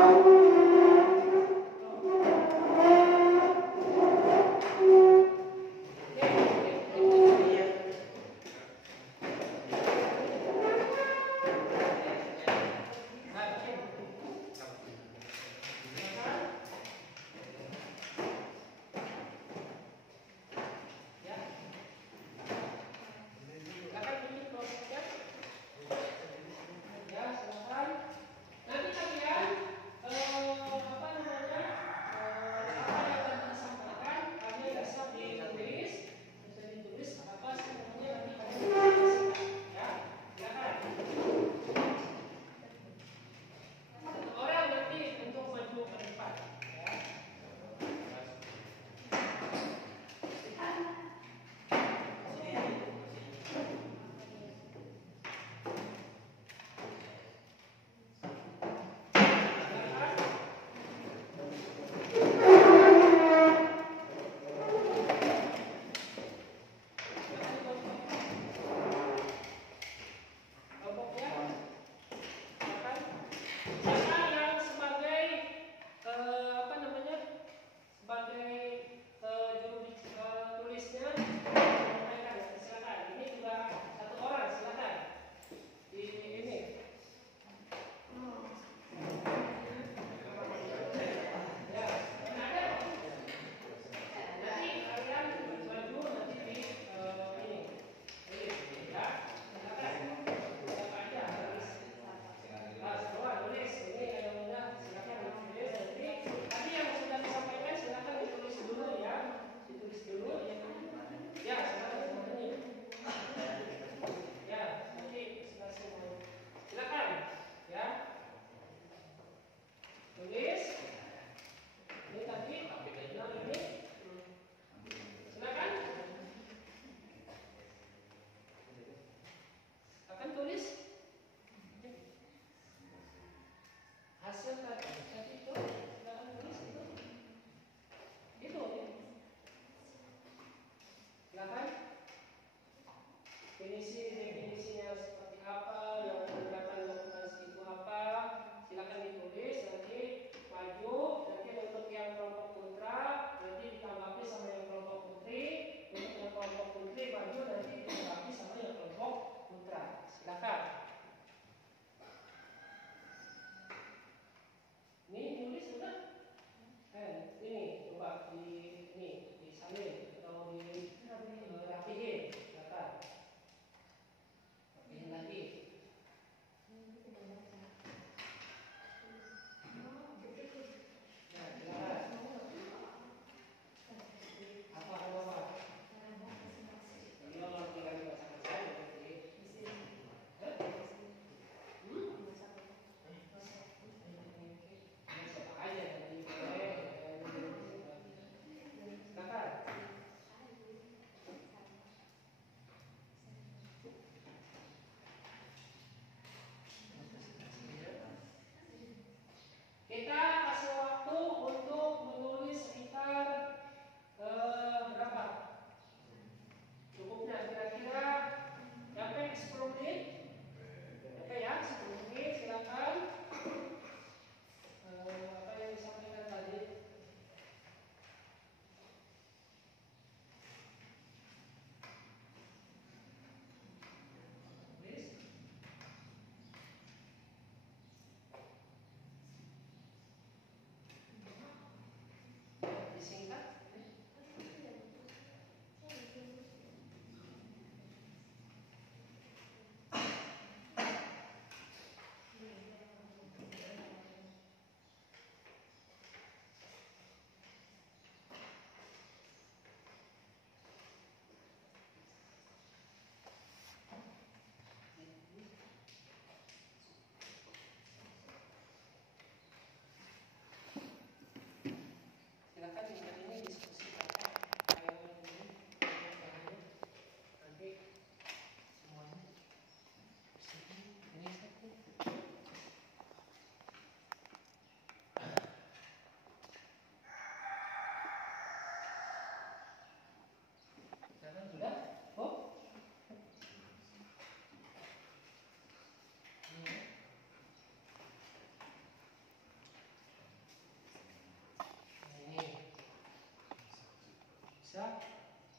Bisa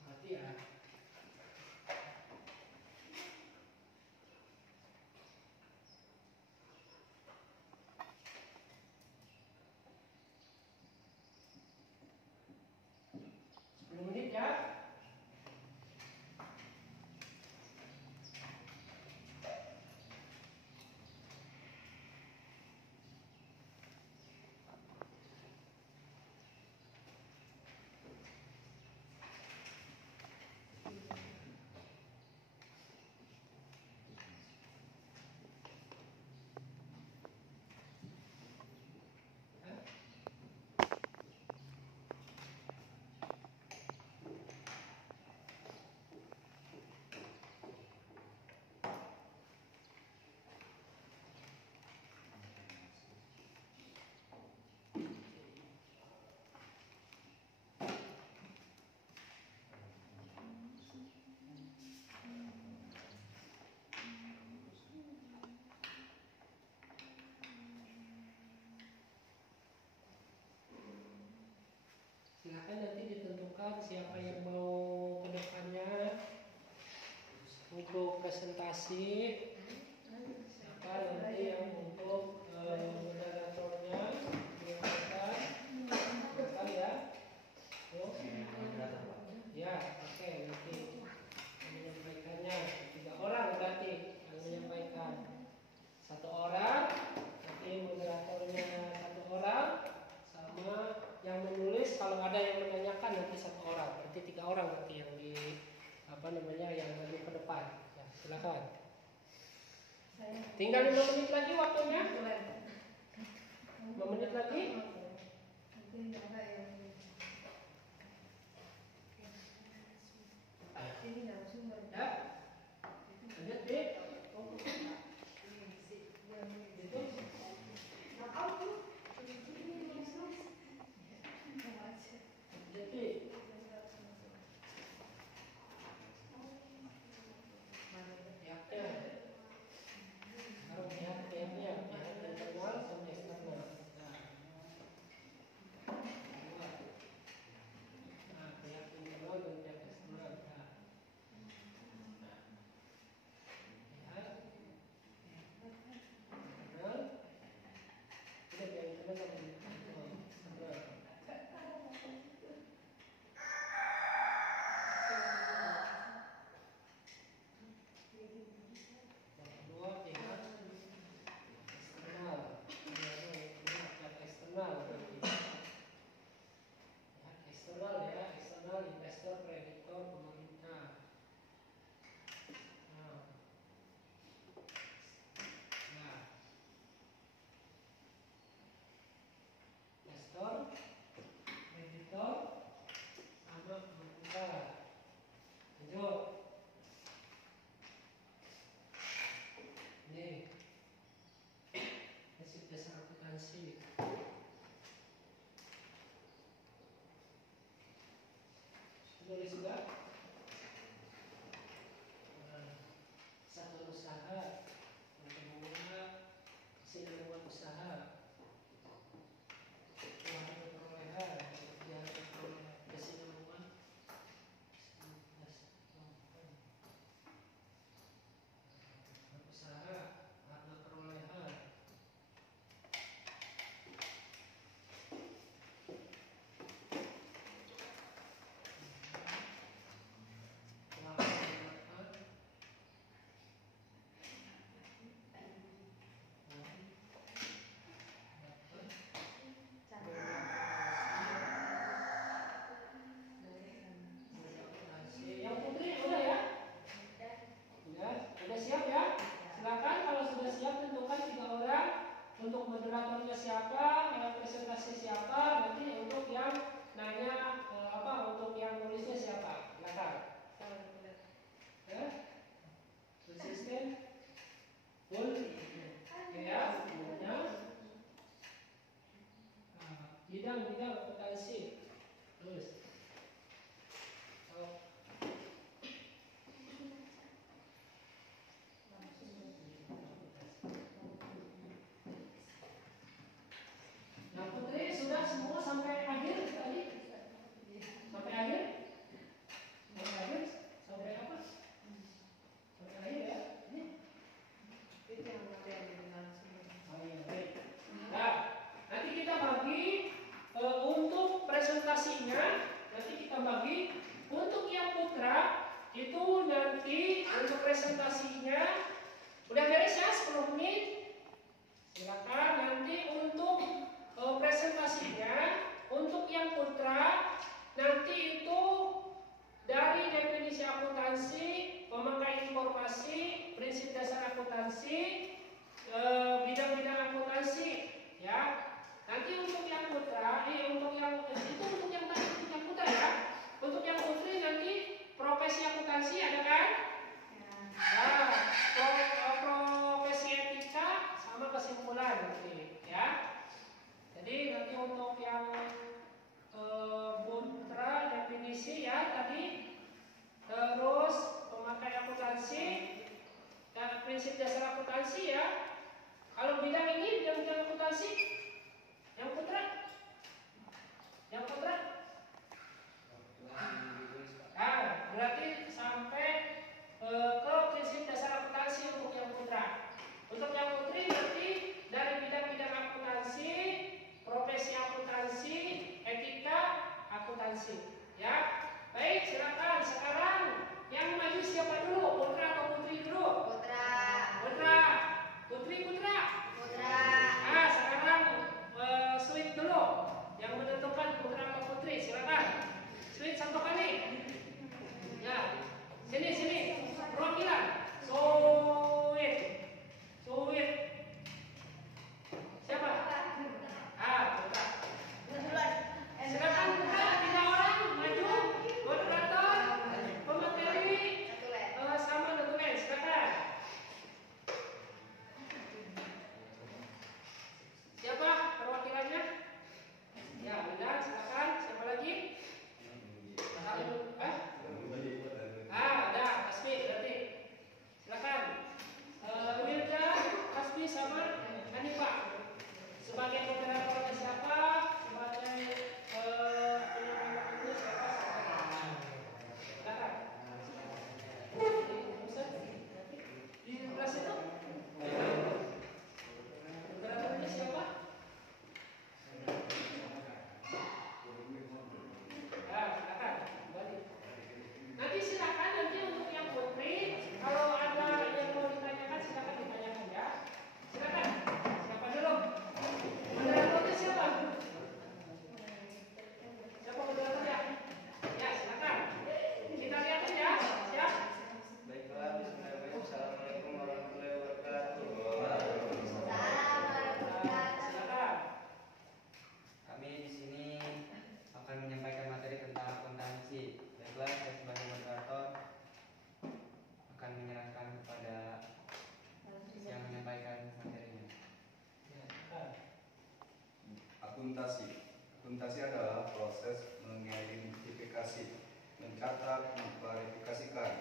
mati ya. Menit ya. Silakan nanti ditentukan siapa yang mau ke depannya untuk presentasi, siapa nanti yang untuk moderatornya menyampaikan, silakan ya. Yuk. Ya, oke, nanti yang menyampaikannya 3 orang berarti yang menyampaikan. 1 orang, nanti moderatornya 1 orang, sama yang menulis kalau ada yang menanyakan nanti 1 orang, nanti 3 orang nanti yang di yang maju ke depan. Ya, silakan. Tinggal 5 menit lagi waktunya. 5 menit lagi. Ya. Lanjut, Bi. Gitu. Jadi pihaknya harus pihak-pihaknya, pihak internal sama eksternal. Nah, pihak internal dan pihak eksternal. Pihak internal, tidak pihak internal sama eksternal. Investor, kreditor, pemerintah. Investor, kreditor, sama pemerintah. Lanjut. Ini prinsip dasar akuntansi. Tulis juga. Satu usaha, yang kedua kesinambungan usaha, keuangan perolehan, kemudian kesinambungan usaha, harga perolehan. Yang putri udah ya? Udah siap ya? Silakan kalau sudah siap tentukan 3 orang. Untuk moderatornya siapa, yang presentasi siapa, nanti untuk yang nanya untuk yang nulisnya siapa. Silakan. Konsisten. Full. Ya, semuanya. Bidang akuntansi. Terus. Yang putri sudah semua sampai akhir tadi? Sampai akhir? itu nanti untuk presentasinya udah beres ya 10 menit. Silakan nanti untuk presentasinya untuk yang putra nanti itu dari definisi akuntansi, pemakai informasi, prinsip dasar akuntansi, bidang-bidang akuntansi, ya. Nanti untuk yang putra, untuk yang itu untuk yang tadi untuk yang putra ya. Untuk yang putri nanti profesi akuntansi ada kan? Nah, profesi etika sama kesimpulan nanti, ya. Jadi nanti untuk yang putra definisi ya tadi, terus pemakai akuntansi dan prinsip dasar akuntansi ya. Kalau bidang ini bidang akuntansi yang putra, nah berarti sampai ke prinsip dasar akuntansi untuk yang putra. Untuk yang putri berarti dari bidang-bidang akuntansi, profesi akuntansi, etika akuntansi. Ya, baik silakan sekarang yang maju siapa dulu, putra atau putri dulu? Putra. Putri. Nah sekarang switch dulu, yang menentukan putra atau putri silakan. Switch satu kali. Ya, sini perwakilan. Switch. Siapa? Putra. Silakan putra, 3 orang maju, moderator, pemateri, sama dokumen. Silakan. Siapa perwakilannya? Ya, udah silakan. Siapa lagi? Ada Kasmi berarti. Silakan. Wirda, Kasmi sama Hanifah. Sebagai moderatornya siapa? Sebagai penyelenggara siapa? Silakan. Di kelas itu moderatornya siapa? Silakan. Nanti silakan nanti untuk yang putri kalau ada yang mau ditanyakan silakan ditanyakan ya. Silakan. Siapa dulu? Moderatornya siapa? Siapa moderatornya? Ya silakan. Kita lihat ya. Siap? Baiklah, bismillahirrahmanirrahim. Assalamualaikum warahmatullahi wabarakatuh. Silakan. Kami di sini akan menyampaikan materi tentang akuntansi. Baiklah, saya sebagai moderator akan menyerahkan kepada yang menyampaikan materinya. Akuntansi adalah proses mengidentifikasi, mencatat, mengklarifikasikan,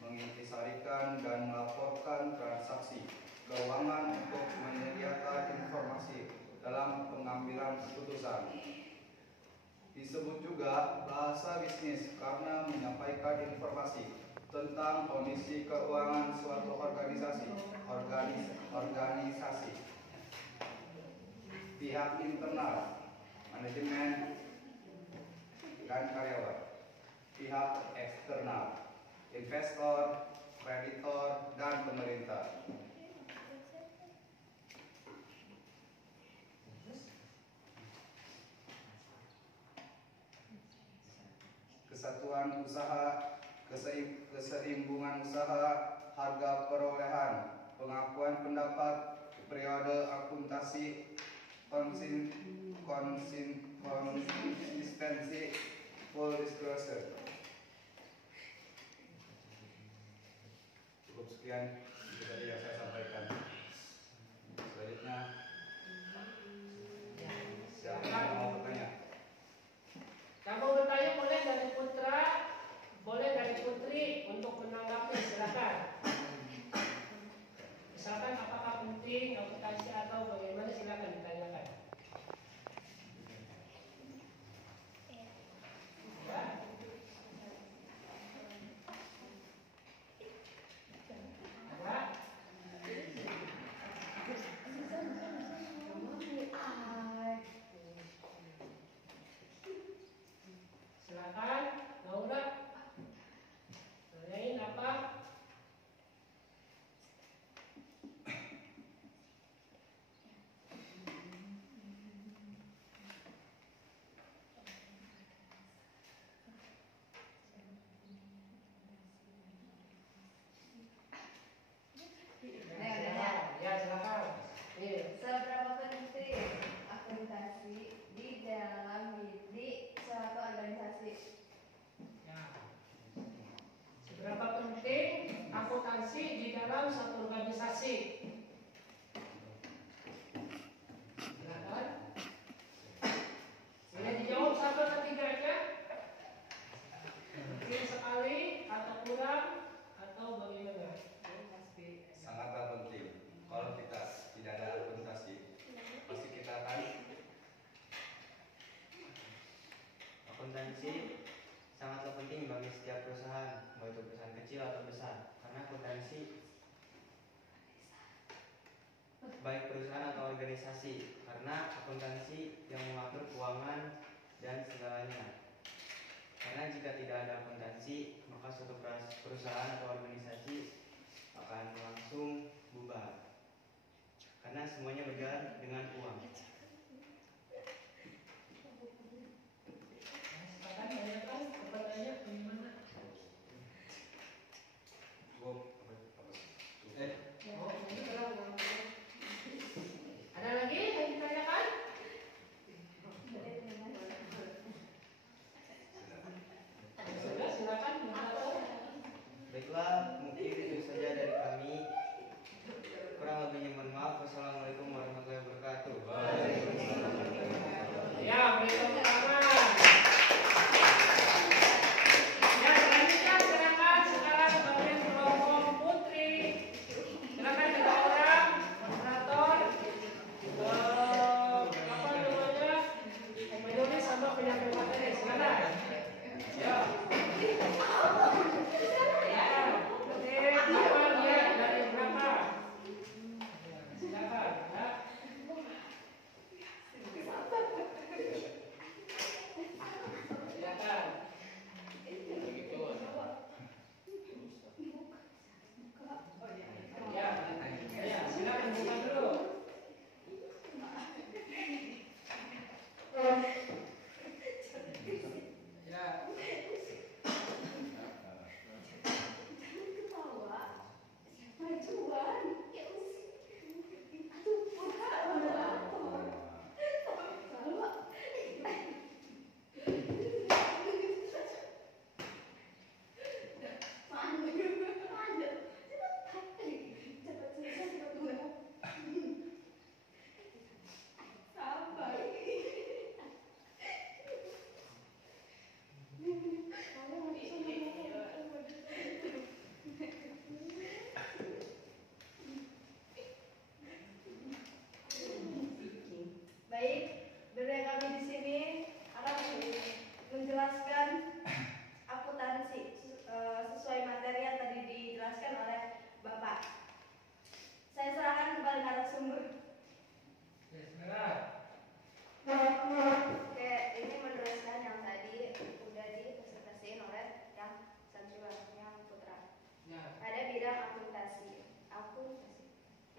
mengintisarikan, dan melaporkan transaksi keuangan untuk menyediakan informasi dalam pengambilan keputusan. Disebut juga bahasa bisnis karena menyampaikan informasi tentang kondisi keuangan suatu organisasi, pihak internal, manajemen dan karyawan, pihak eksternal, investor, kreditor, dan pemerintah. Kesatuan usaha, keseimbungan usaha, harga perolehan, pengakuan pendapat, periode akuntansi, konsistensi, full disclosure. Cukup sekian itu tadi yang saya sampaikan. Selanjutnya, siapa yang mau bertanya? Yang mau bertanya boleh dari putra, boleh dari putri untuk menanggapi silakan. Misalkan apakah penting akuntansi atau bagaimana silakan ditanyakan. Ya. Ya. akuntansi sangatlah penting bagi setiap perusahaan, mau itu perusahaan kecil atau besar. Karena akuntansi baik perusahaan atau organisasi, karena akuntansi yang mengatur keuangan dan segalanya. Karena jika tidak ada akuntansi, maka suatu perusahaan atau organisasi akan langsung bubar. Karena semuanya berjalan dengan uang. Ada lagi yang ditanyakan? Sudah, silakan. Baiklah, mungkin itu saja dari kami. Kurang lebihnya mohon maaf. Wassalamualaikum warahmatullahi wabarakatuh. Ya, beri tepuk tangan. Ya, selanjutnya silakan sekarang kalian kelompok putri. Silakan 3 orang moderator. Apa namanya? Penulis sama penyampaian materi. Silakan. Ya. Baik, dari kami di sini akan menjelaskan akuntansi sesuai materi yang tadi dijelaskan oleh Bapak. Saya serahkan kepada narasumber. Oke, ini meneruskan yang tadi udah dipresentasikan oleh yang Sanjiwa, yang Putra. Ada bidang akuntansi.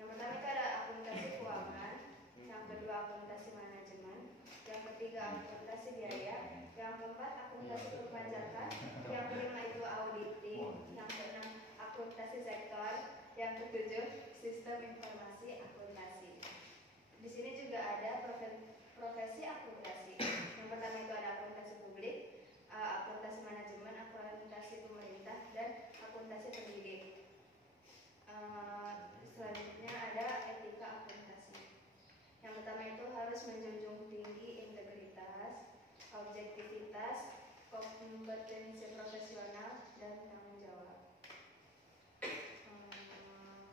Yang pertama itu ada akuntansi keuangan, yang kedua akuntansi manajemen, yang ketiga akuntansi biaya, yang keempat akuntansi perpajakan, yang kelima itu auditing, yang keenam akuntansi sektor, yang ketujuh sistem informasi akuntansi. Di sini juga ada profesi akuntansi. Yang pertama itu ada akuntansi publik, akuntansi manajemen, akuntansi pemerintah, dan akuntansi pendidik. Selanjutnya ada etika akuntansi. Yang pertama itu harus menjunjung tinggi integritas, objektivitas, kompetensi profesional, dan tanggung jawab.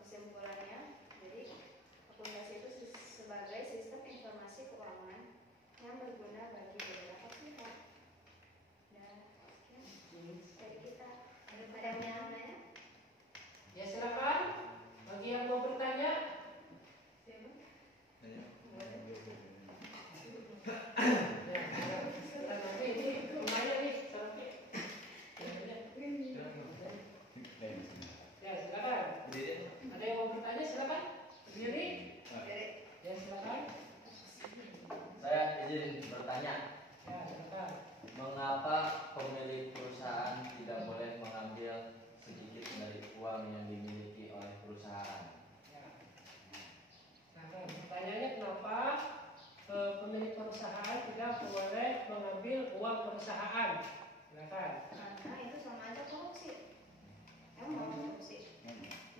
Kesimpulannya, jadi akuntansi itu sebagai sistem informasi keuangan yang berguna bagi beberapa pihak. Dan sekian dari kita. Ada yang nanya? Ya, silakan. Bagi yang mau bertanya. Ini lumayan nih, sarapnya. Ya, silakan. Ada yang mau bertanya, silakan. Berdiri. Ya, silakan. Saya izin bertanya, Ya, silakan. mengapa pemilik perusahaan tidak boleh mengambil sedikit dari uang yang dimiliki oleh perusahaan? Ya. Nah, pertanyaannya kenapa pemilik perusahaan tidak boleh mengambil uang perusahaan? Silakan. Karena itu sama aja korupsi. Emang mau korupsi?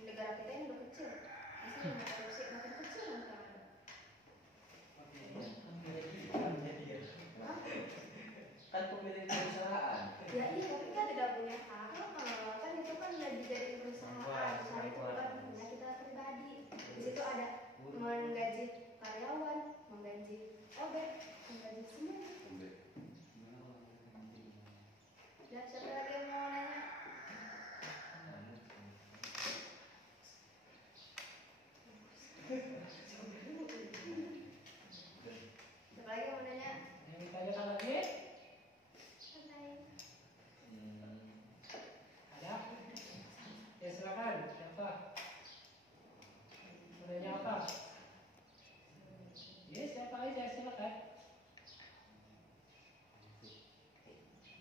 Negara kita ini udah kecil. Masa mau korupsi makin kecil nanti. Kan pemilik perusahaan. Ya iya, tapi kan tidak punya hak. Kan itu kan lagi dari perusahaan. Perusahaan itu bukan punya kita pribadi. Di situ ada menggaji karyawan, menggaji objek, menggaji semua. Dan siapa lagi yang mau nanya? Siapa lagi yang mau nanya? Yang ditanyakan lagi? Ada? Ya silakan. Siapa? Mau nanya apa? Ya siapa aja silakan.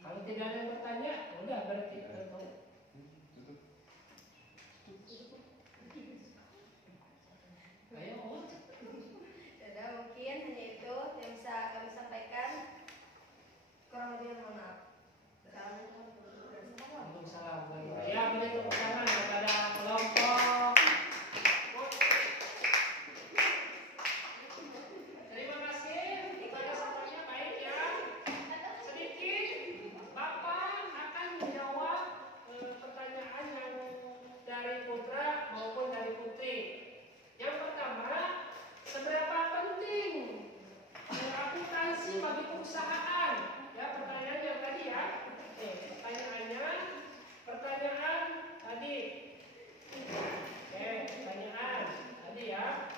Kalau tidak ada yang bertanya, udah berarti kita ayo. Jadi mungkin hanya itu yang bisa kami sampaikan. Kurang lebih mohon maaf. Waalaikumsalam. Ya, beri tepuk tangan kepada kelompok. Terima kasih. Ibadah sampainya baik ya. Sedikit Bapak akan menjawab pertanyaan yang dari putra maupun dari putri. Yang pertama, seberapa penting akuntansi bagi perusahaan? Ya, pertanyaannya tadi ya. Pertanyaan tadi. Pertanyaan tadi ya.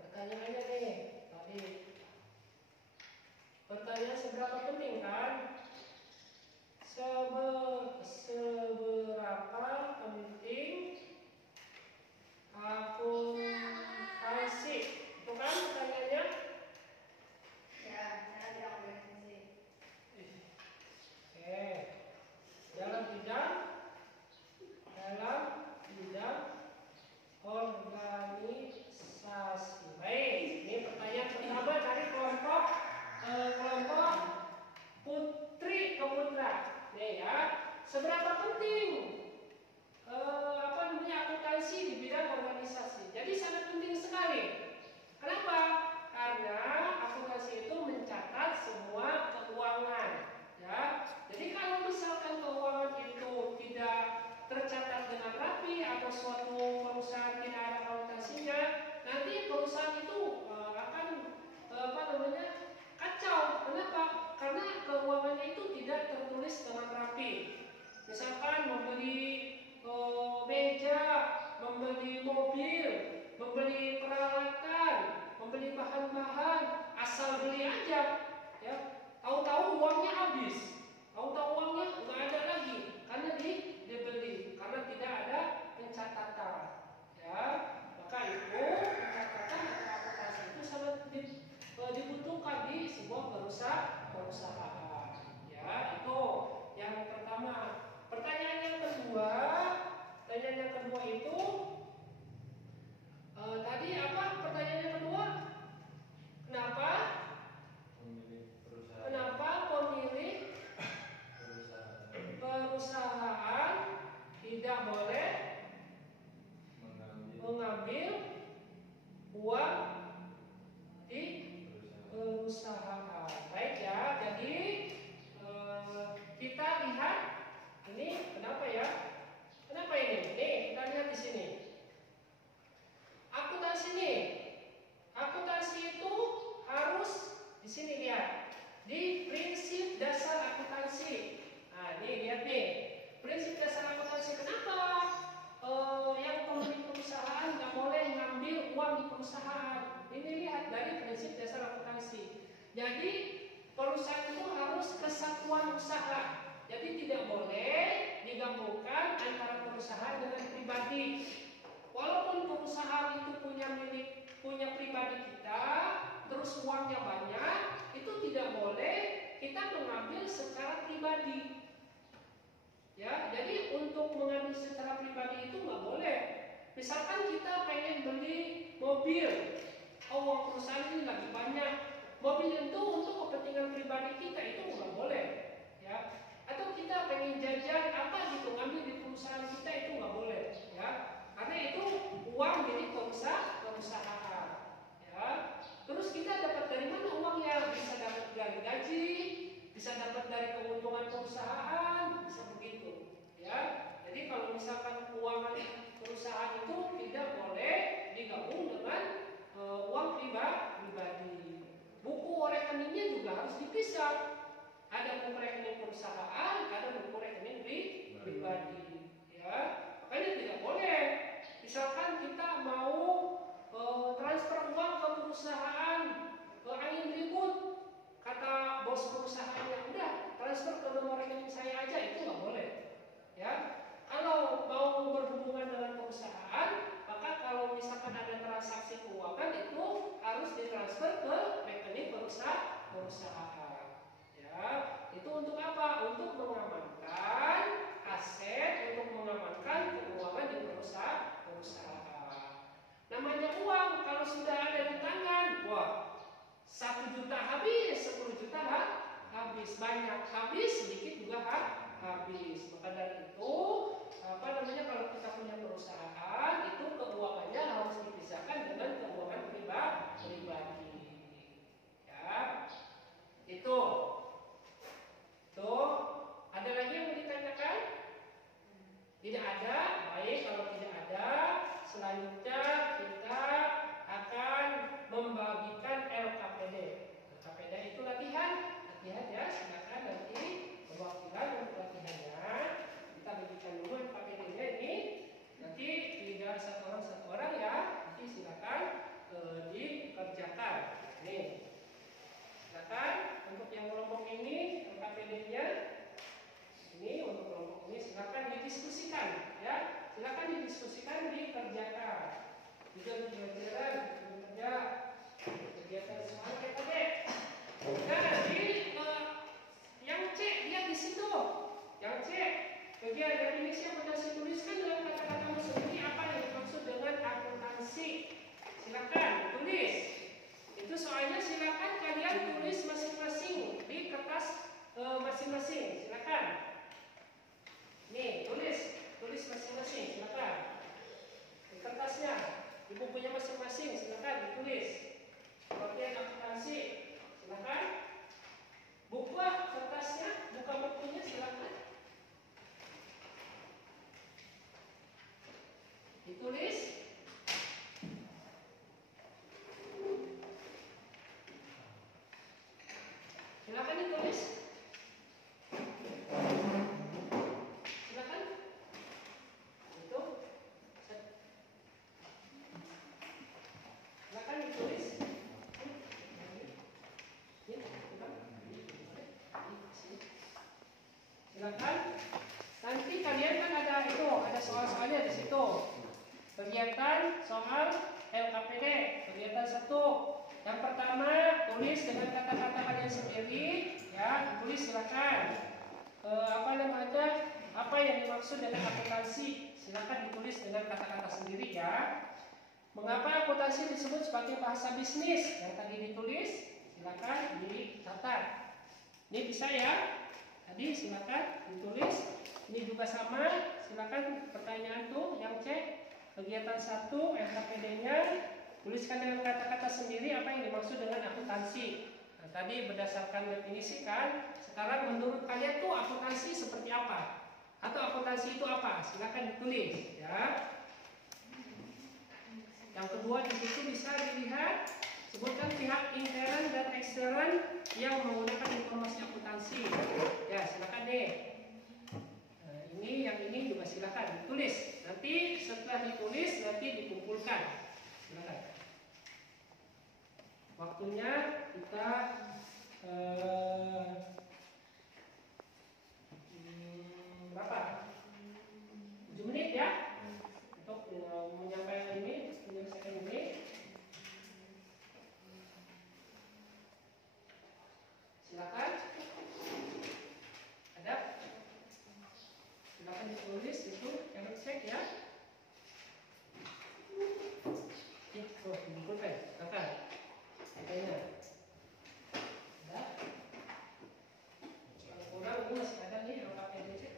Pertanyaannya nih tadi. Pertanyaan seberapa penting kan? Seberapa penting akuntansi? Itu kan pertanyaannya? Ya, saya tidak organisasi. Dalam bidang organisasi. Baik, ini pertanyaan pertama dari kelompok putri ke putra. Nih ya, seberapa penting akuntansi di bidang organisasi? Jadi sangat penting sekali. Kenapa? Karena akuntansi itu mencatat semua keuangan. Ya, jadi kalau misalkan keuangan itu tidak tercatat dengan rapi atau suatu perusahaan tidak ada akuntansinya, nanti perusahaan itu akan kacau. Kenapa? Karena keuangannya itu tidak tertulis dengan rapi. Misalkan membeli meja, membeli mobil, membeli peralatan, membeli bahan-bahan, asal beli aja, ya. Tahu-tahu uangnya habis, tahu-tahu uangnya nggak ada lagi karena dibeli, karena tidak ada pencatatan, ya. Maka itu pencatatan atau akuntansi itu sangat dibutuhkan di sebuah perusahaan, ya. Itu yang pertama. Pertanyaan yang kedua itu tadi apa? Pertanyaan yang kedua, kenapa pemilik perusahaan tidak boleh mengambil uang di perusahaan? Baik ya, jadi kita lihat ini kenapa ya? Kenapa ini? Nih, kita lihat di sini. Akuntansi itu harus di sini lihat di prinsip dasar akuntansi. Nah, ini lihat nih prinsip dasar akuntansi. Kenapa yang pemilik perusahaan nggak boleh ngambil uang di perusahaan? Ini lihat dari prinsip dasar akuntansi. Jadi perusahaan itu harus kesatuan usaha. Jadi tidak boleh digabungkan antara perusahaan dengan pribadi. Walaupun perusahaan itu punya pribadi kita, terus uangnya banyak, itu tidak boleh kita mengambil secara pribadi. Ya, jadi untuk mengambil secara pribadi itu nggak boleh. Misalkan kita pengen beli mobil, uang perusahaan ini lagi banyak, mobil itu untuk kepentingan pribadi kita itu nggak boleh, ya. Atau kita pengen jajan apa gitu, ngambil di perusahaan kita itu nggak boleh, ya. Karena itu uang milik perusahaan, ya. Terus kita dapat dari mana uangnya? Bisa dapat dari gaji, bisa dapat dari keuntungan perusahaan, bisa begitu, ya. Jadi kalau misalkan keuangan perusahaan itu rekeningnya juga harus dipisah. Ada buku rekening perusahaan, ada buku rekening pribadi. Ya, makanya tidak boleh. Misalkan kita mau transfer uang ke perusahaan, ke angin ribut, kata bos perusahaannya, udah transfer ke nomor rekening saya aja, itu nggak boleh. Ya, kalau mau berhubungan dengan perusahaan, maka kalau misalkan ada transaksi keuangan itu harus ditransfer ke rekening perusahaan. Ya, itu untuk apa? Untuk mengamankan aset, untuk mengamankan keuangan di perusahaan. Namanya uang kalau sudah ada di tangan, wah, 1 juta habis, 10 juta habis, banyak habis, sedikit juga habis. Maka dari itu, kalau kita punya perusahaan, itu keuangannya harus dipisahkan dengan keuangan pribadi. Ya, itu. Tuh, ada lagi yang mau ditanyakan? Tidak ada? Baik, kalau tidak ada, selanjutnya kita akan membagikan LKPD. LKPD itu latihan ya, silakan nanti perwakilan untuk latihannya. Kita bagikan dulu LKPD-nya ini. Nanti tidak satu orang ya. Nanti silakan dikerjakan. Nih, silakan untuk yang kelompok ini LKPD-nya. Ini untuk kelompok ini silakan didiskusikan ya. Silakan didiskusikan, dikerjakan. Juga pelajaran kerja kegiatan soal KTP. Nah, nanti yang C lihat di situ. Yang C kegiatan definisi akuntansi, tuliskan dengan kata-katamu sendiri apa yang dimaksud dengan akuntansi. Silakan tulis. Itu soalnya silakan kalian tulis masing-masing di kertas masing-masing. Silakan. Nih, tulis masing-masing, silakan. Di kertasnya, di bukunya masing-masing, silakan ditulis. Pengertian akuntansi, silakan. Buka kertasnya, buka bukunya, silakan. Ditulis. Silakan ditulis. Silakan. Nanti kalian kan ada soal-soalnya di situ. Kegiatan soal LKPD, kegiatan 1. Yang pertama, tulis dengan kata-kata kalian sendiri, ya, tulis silakan. Apa yang dimaksud dengan akuntansi? Silakan ditulis dengan kata-kata sendiri ya. Mengapa akuntansi disebut sebagai bahasa bisnis? Yang tadi ditulis, silakan dicatat. Ini bisa ya. Tadi silakan ditulis. Ini juga sama. Silakan pertanyaan tuh yang cek kegiatan 1 LKPD-nya. Tuliskan dengan kata-kata sendiri apa yang dimaksud dengan akuntansi. Nah, tadi berdasarkan definisi kan. Sekarang menurut kalian tuh akuntansi seperti apa? Atau akuntansi itu apa? Silakan ditulis ya. Yang kedua di situ bisa dilihat, sebutkan pihak intern dan ekstern yang menggunakan informasi akuntansi. Ya, silakan deh. Nah, yang ini juga silakan ditulis. Nanti setelah ditulis nanti dikumpulkan. Silakan. Waktunya kita berapa? 7 menit ya untuk menyampaikan ini, menyelesaikan ini. Silakan. Ada? Silakan ditulis itu, jangan cek ya. Dikumpulkan. Silakan. Katanya. Ada? Kalau kurang ini masih ada nih LKPD cek.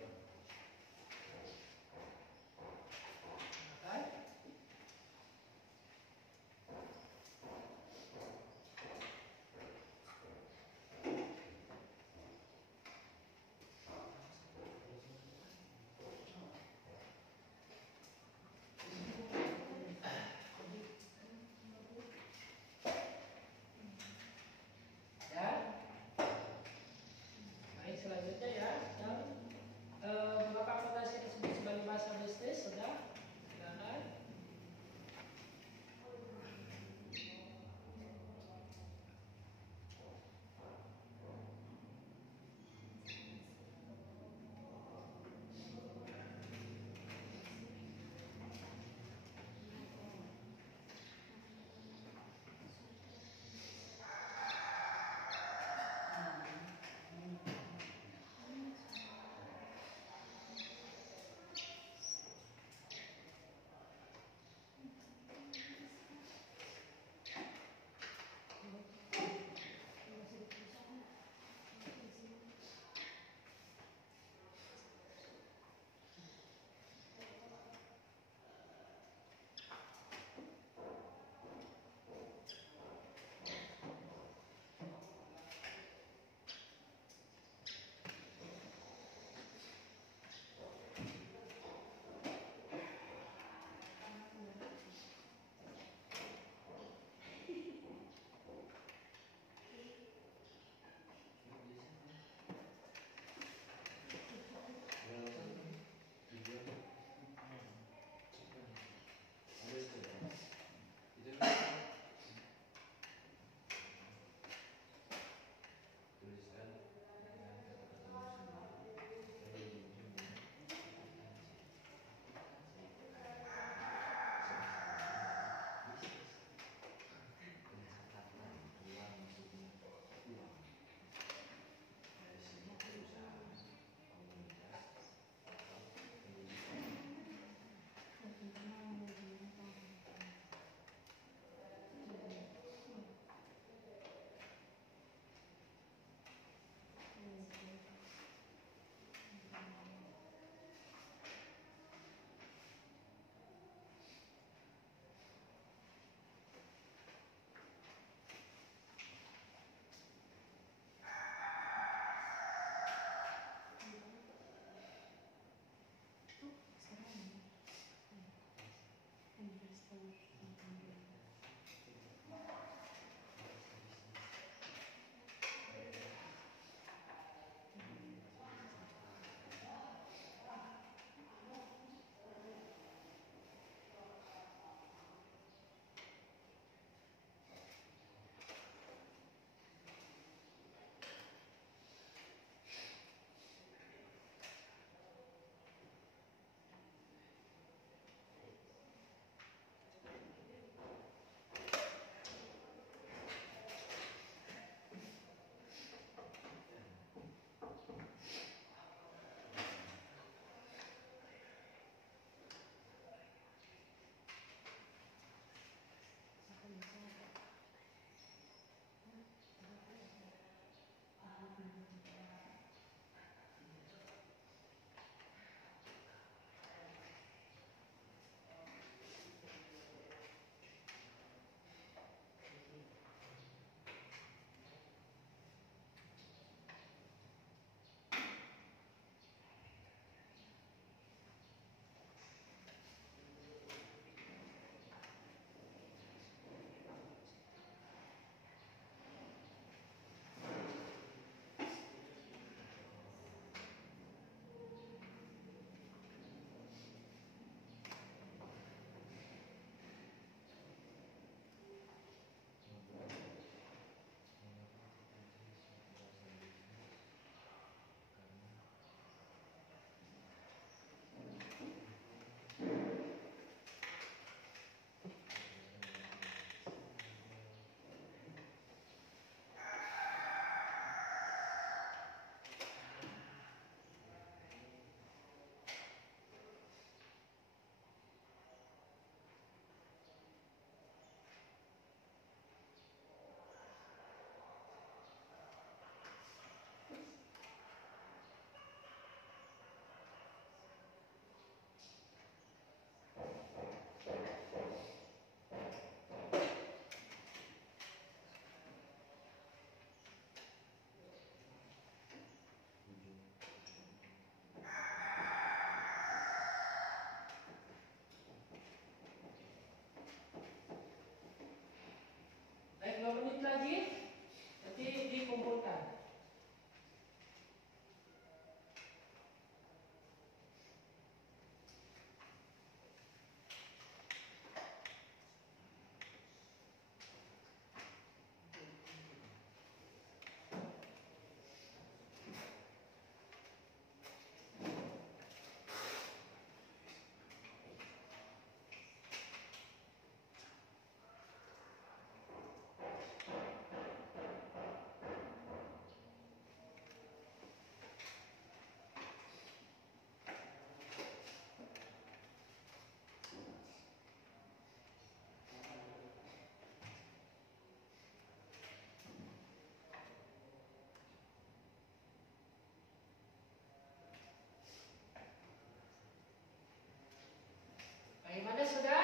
Bagaimana saudara?